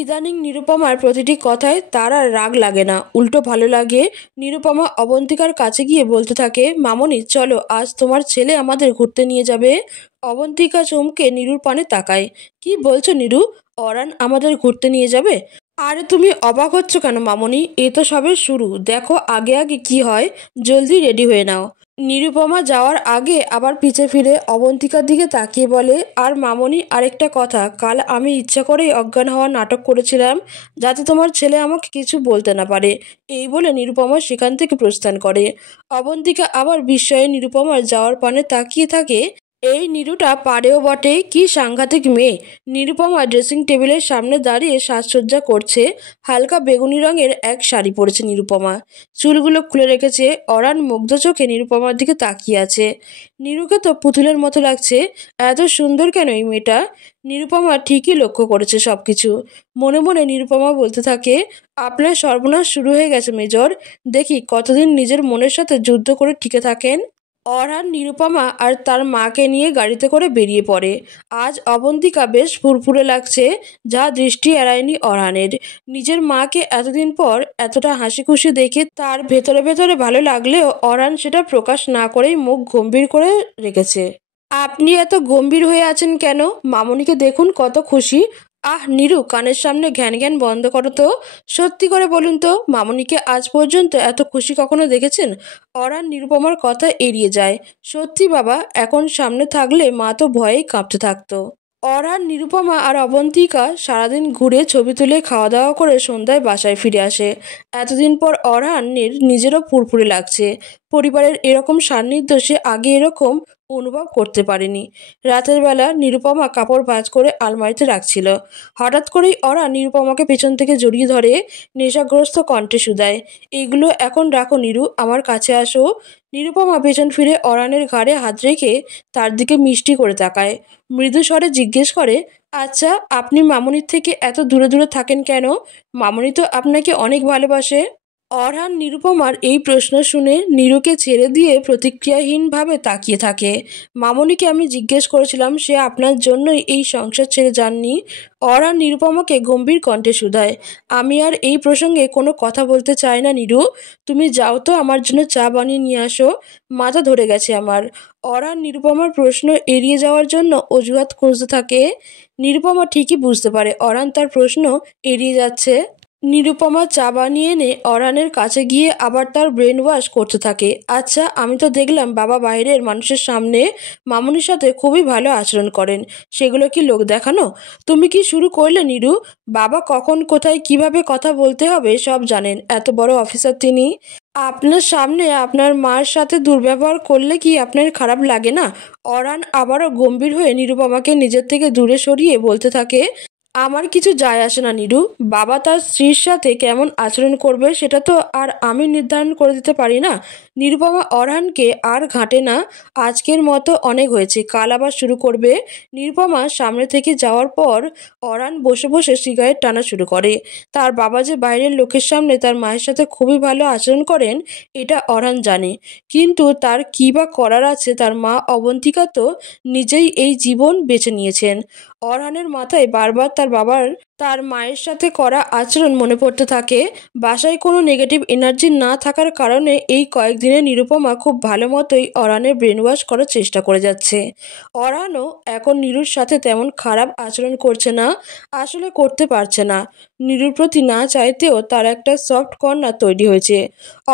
ইদানিং নিরুপমার প্রতিটি কথায় তার আর রাগ লাগে না, উল্টো ভালো লাগে। নিরুপমা অবন্তিকার কাছে গিয়ে বলতে থাকে, মামনি চলো, আজ তোমার ছেলে আমাদের ঘুরতে নিয়ে যাবে। অবন্তিকা চমকে নীরুর পানে তাকায়। কি বলছো নীরু? অরহান আমাদের ঘুরতে নিয়ে যাবে? আরে তুমি অবাক হচ্ছ কেন মামনি? এ তো সবে শুরু, দেখো আগে আগে কি হয়। জলদি রেডি হয়ে নাও। নিরুপমা যাওয়ার আগে আবার পিছে ফিরে অবন্তিকার দিকে তাকিয়ে বলে, আর মামনি আরেকটা কথা, কাল আমি ইচ্ছা করেই অজ্ঞান হওয়ার নাটক করেছিলাম যাতে তোমার ছেলে আমাকে কিছু বলতে না পারে। এই বলে নিরুপমা সেখান থেকে প্রস্থান করে। অবন্তিকা আবার বিস্ময়ে নিরুপমার যাওয়ার পানে তাকিয়ে থাকে। এই নীরুটা পারেও বটে, কি সাংঘাতিক মেয়ে। নিরুপমা ড্রেসিং টেবিলের সামনে দাঁড়িয়ে সাজসজ্জা করছে। হালকা বেগুনি রঙের এক শাড়ি পরেছে নিরুপমা, চুলগুলো খুলে রেখেছে। অরহান মুগ্ধ চোখে নিরুপমার দিকে তাকিয়ে আছে। নীরুকে তো পুতুলের মতো লাগছে, এত সুন্দর কেন এই মেয়েটা? নিরুপমা ঠিকই লক্ষ্য করেছে সবকিছু। মনে মনে নিরুপমা বলতে থাকে, আপনার সর্বনাশ শুরু হয়ে গেছে মেজর, দেখি কতদিন নিজের মনের সাথে যুদ্ধ করে টিকে থাকেন। অরহান নিরুপমা আর তার মাকে নিয়ে গাড়িতে করে বেরিয়ে পড়ে। আজ অবন্তিকা বেশ ফুরফুরে লাগছে, যা দৃষ্টি এড়ায়নি অরহানের। নিজের মাকে এতদিন পর এতটা হাসি খুশি দেখে তার ভেতরে ভেতরে ভালো লাগলেও অরহান সেটা প্রকাশ না করেই মুখ গম্ভীর করে রেখেছে। আপনি এত গম্ভীর হয়ে আছেন কেন? মামনিকে দেখুন কত খুশি। আহ নীরু, কানের সামনে ঘ্যান ঘ্যান বন্ধ করো তো। সত্যি করে বলুন তো, মামনিকে আজ পর্যন্ত এত খুশি কখনো দেখেছেন? অরহান নিরুপমার কথা এড়িয়ে যায়। সত্যি বাবা, এখন সামনে থাকলে মা তো ভয়েই কাঁপতে থাকতো। অরহান, নিরুপমা আর অবন্তিকা সারাদিন ঘুরে ছবি তুলে খাওয়া দাওয়া করে সন্ধ্যায় বাসায় ফিরে আসে। এতদিন পর অরহানের নিজেরও ফুরফুরে লাগছে। পরিবারের এরকম সান্নিধ্য সে আগে এরকম অনুভব করতে পারেনি। রাতের বেলা নিরুপমা কাপড় ভাঁজ করে আলমারিতে রাখছিল। হঠাৎ করেই অরহান নিরুপমাকে পেছন থেকে জড়িয়ে ধরে নেশাগ্রস্ত কণ্ঠে শুধায়, এগুলো এখন রাখো নীরু, আমার কাছে আসো। নিরুপমা পেছন ফিরে অরহানের ঘাড়ে হাত রেখে তার দিকে মিষ্টি করে তাকায়। মৃদু স্বরে জিজ্ঞেস করে, আচ্ছা আপনি মামনির থেকে এত দূরে দূরে থাকেন কেন? মামনি তো আপনাকে অনেক ভালোবাসে। অরহান নিরুপমার এই প্রশ্ন শুনে নীরুকে ছেড়ে দিয়ে প্রতিক্রিয়াহীনভাবে তাকিয়ে থাকে। মামনিকে আমি জিজ্ঞেস করেছিলাম, সে আপনার জন্যই এই সংসার ছেড়ে যাননি? অরহান নিরুপমাকে গম্ভীর কণ্ঠে শুধায়। আমি আর এই প্রসঙ্গে কোনো কথা বলতে চাই না নীরু, তুমি যাও তো, আমার জন্য চা বানিয়ে নিয়ে আসো, মাথা ধরে গেছে আমার। অরহান নিরুপমার প্রশ্ন এড়িয়ে যাওয়ার জন্য অজুহাত খুঁজতে থাকে। নিরুপমা ঠিকই বুঝতে পারে অরহান তার প্রশ্ন এড়িয়ে যাচ্ছে। নিরুপমা চা বানিয়ে এনে অরহানের কাছে গিয়ে আবার তার ব্রেন ওয়াশ করতে থাকে। আচ্ছা, আমি তো দেখলাম বাবা বাইরের মানুষের সামনে মামুনির সাথে খুবই ভালো আচরণ করেন, সেগুলো কি লোক দেখানো? তুমি কি শুরু করলে নীরু? বাবা কখন কোথায় কিভাবে কথা বলতে হবে সব জানেন, এত বড় অফিসার তিনি। আপনার সামনে আপনার মার সাথে দুর্ব্যবহার করলে কি আপনার খারাপ লাগে না? অরহান আবারও গম্ভীর হয়ে নিরুপমাকে নিজের থেকে দূরে সরিয়ে বলতে থাকে, আমার কিছু যায় আসে না নীরু, বাবা তার স্ত্রীর সাথে কেমন আচরণ করবে সেটা তো আর আমি নির্ধারণ করে দিতে পারি না। নিরুপমা অরহানকে আর ঘাঁটে না। আজকের মতো অনেক হয়েছে, কাল আবার শুরু করবে। নিরুপমা সামনে থেকে যাওয়ার পর অরহান বসে বসে সিগারেট টানা শুরু করে। তার বাবা যে বাইরের লোকের সামনে তার মায়ের সাথে খুবই ভালো আচরণ করেন এটা অরহান জানে, কিন্তু তার কী বা করার আছে? তার মা অবন্তিকা তো নিজেই এই জীবন বেছে নিয়েছেন। অরহানের মাথায় বারবার তার মায়ের সাথে করা আচরণ মনে পড়তে থাকে। বাসায় কোনো নেগেটিভ এনার্জি না থাকার কারণে এই কয়েকদিনে নিরুপমা খুব ভালো মতোই অরহানের ব্রেন ওয়াশ করার চেষ্টা করে যাচ্ছে। অরহানও এখন নীরুর সাথে তেমন খারাপ আচরণ করছে না, আসলে করতে পারছে না। নীরুর প্রতি না চাইতেও তার একটা সফট কর্নার তৈরি হয়েছে।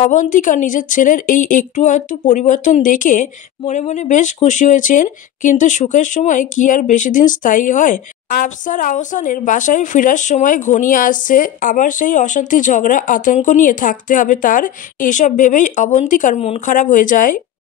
অবন্তিকা নিজের ছেলের এই একটু আধটু পরিবর্তন দেখে মনে মনে বেশ খুশি হয়েছেন, কিন্তু সুখের সময় কি আর বেশি দিন স্থায়ী হয়? আফসার আহসানের বাসায় ফেরার সময় ঘনিয়ে আসছে, আবার সেই অশান্তি ঝগড়া আতঙ্ক নিয়ে থাকতে হবে তার। এসব ভেবেই অবন্তিকার মন খারাপ হয়ে যায়।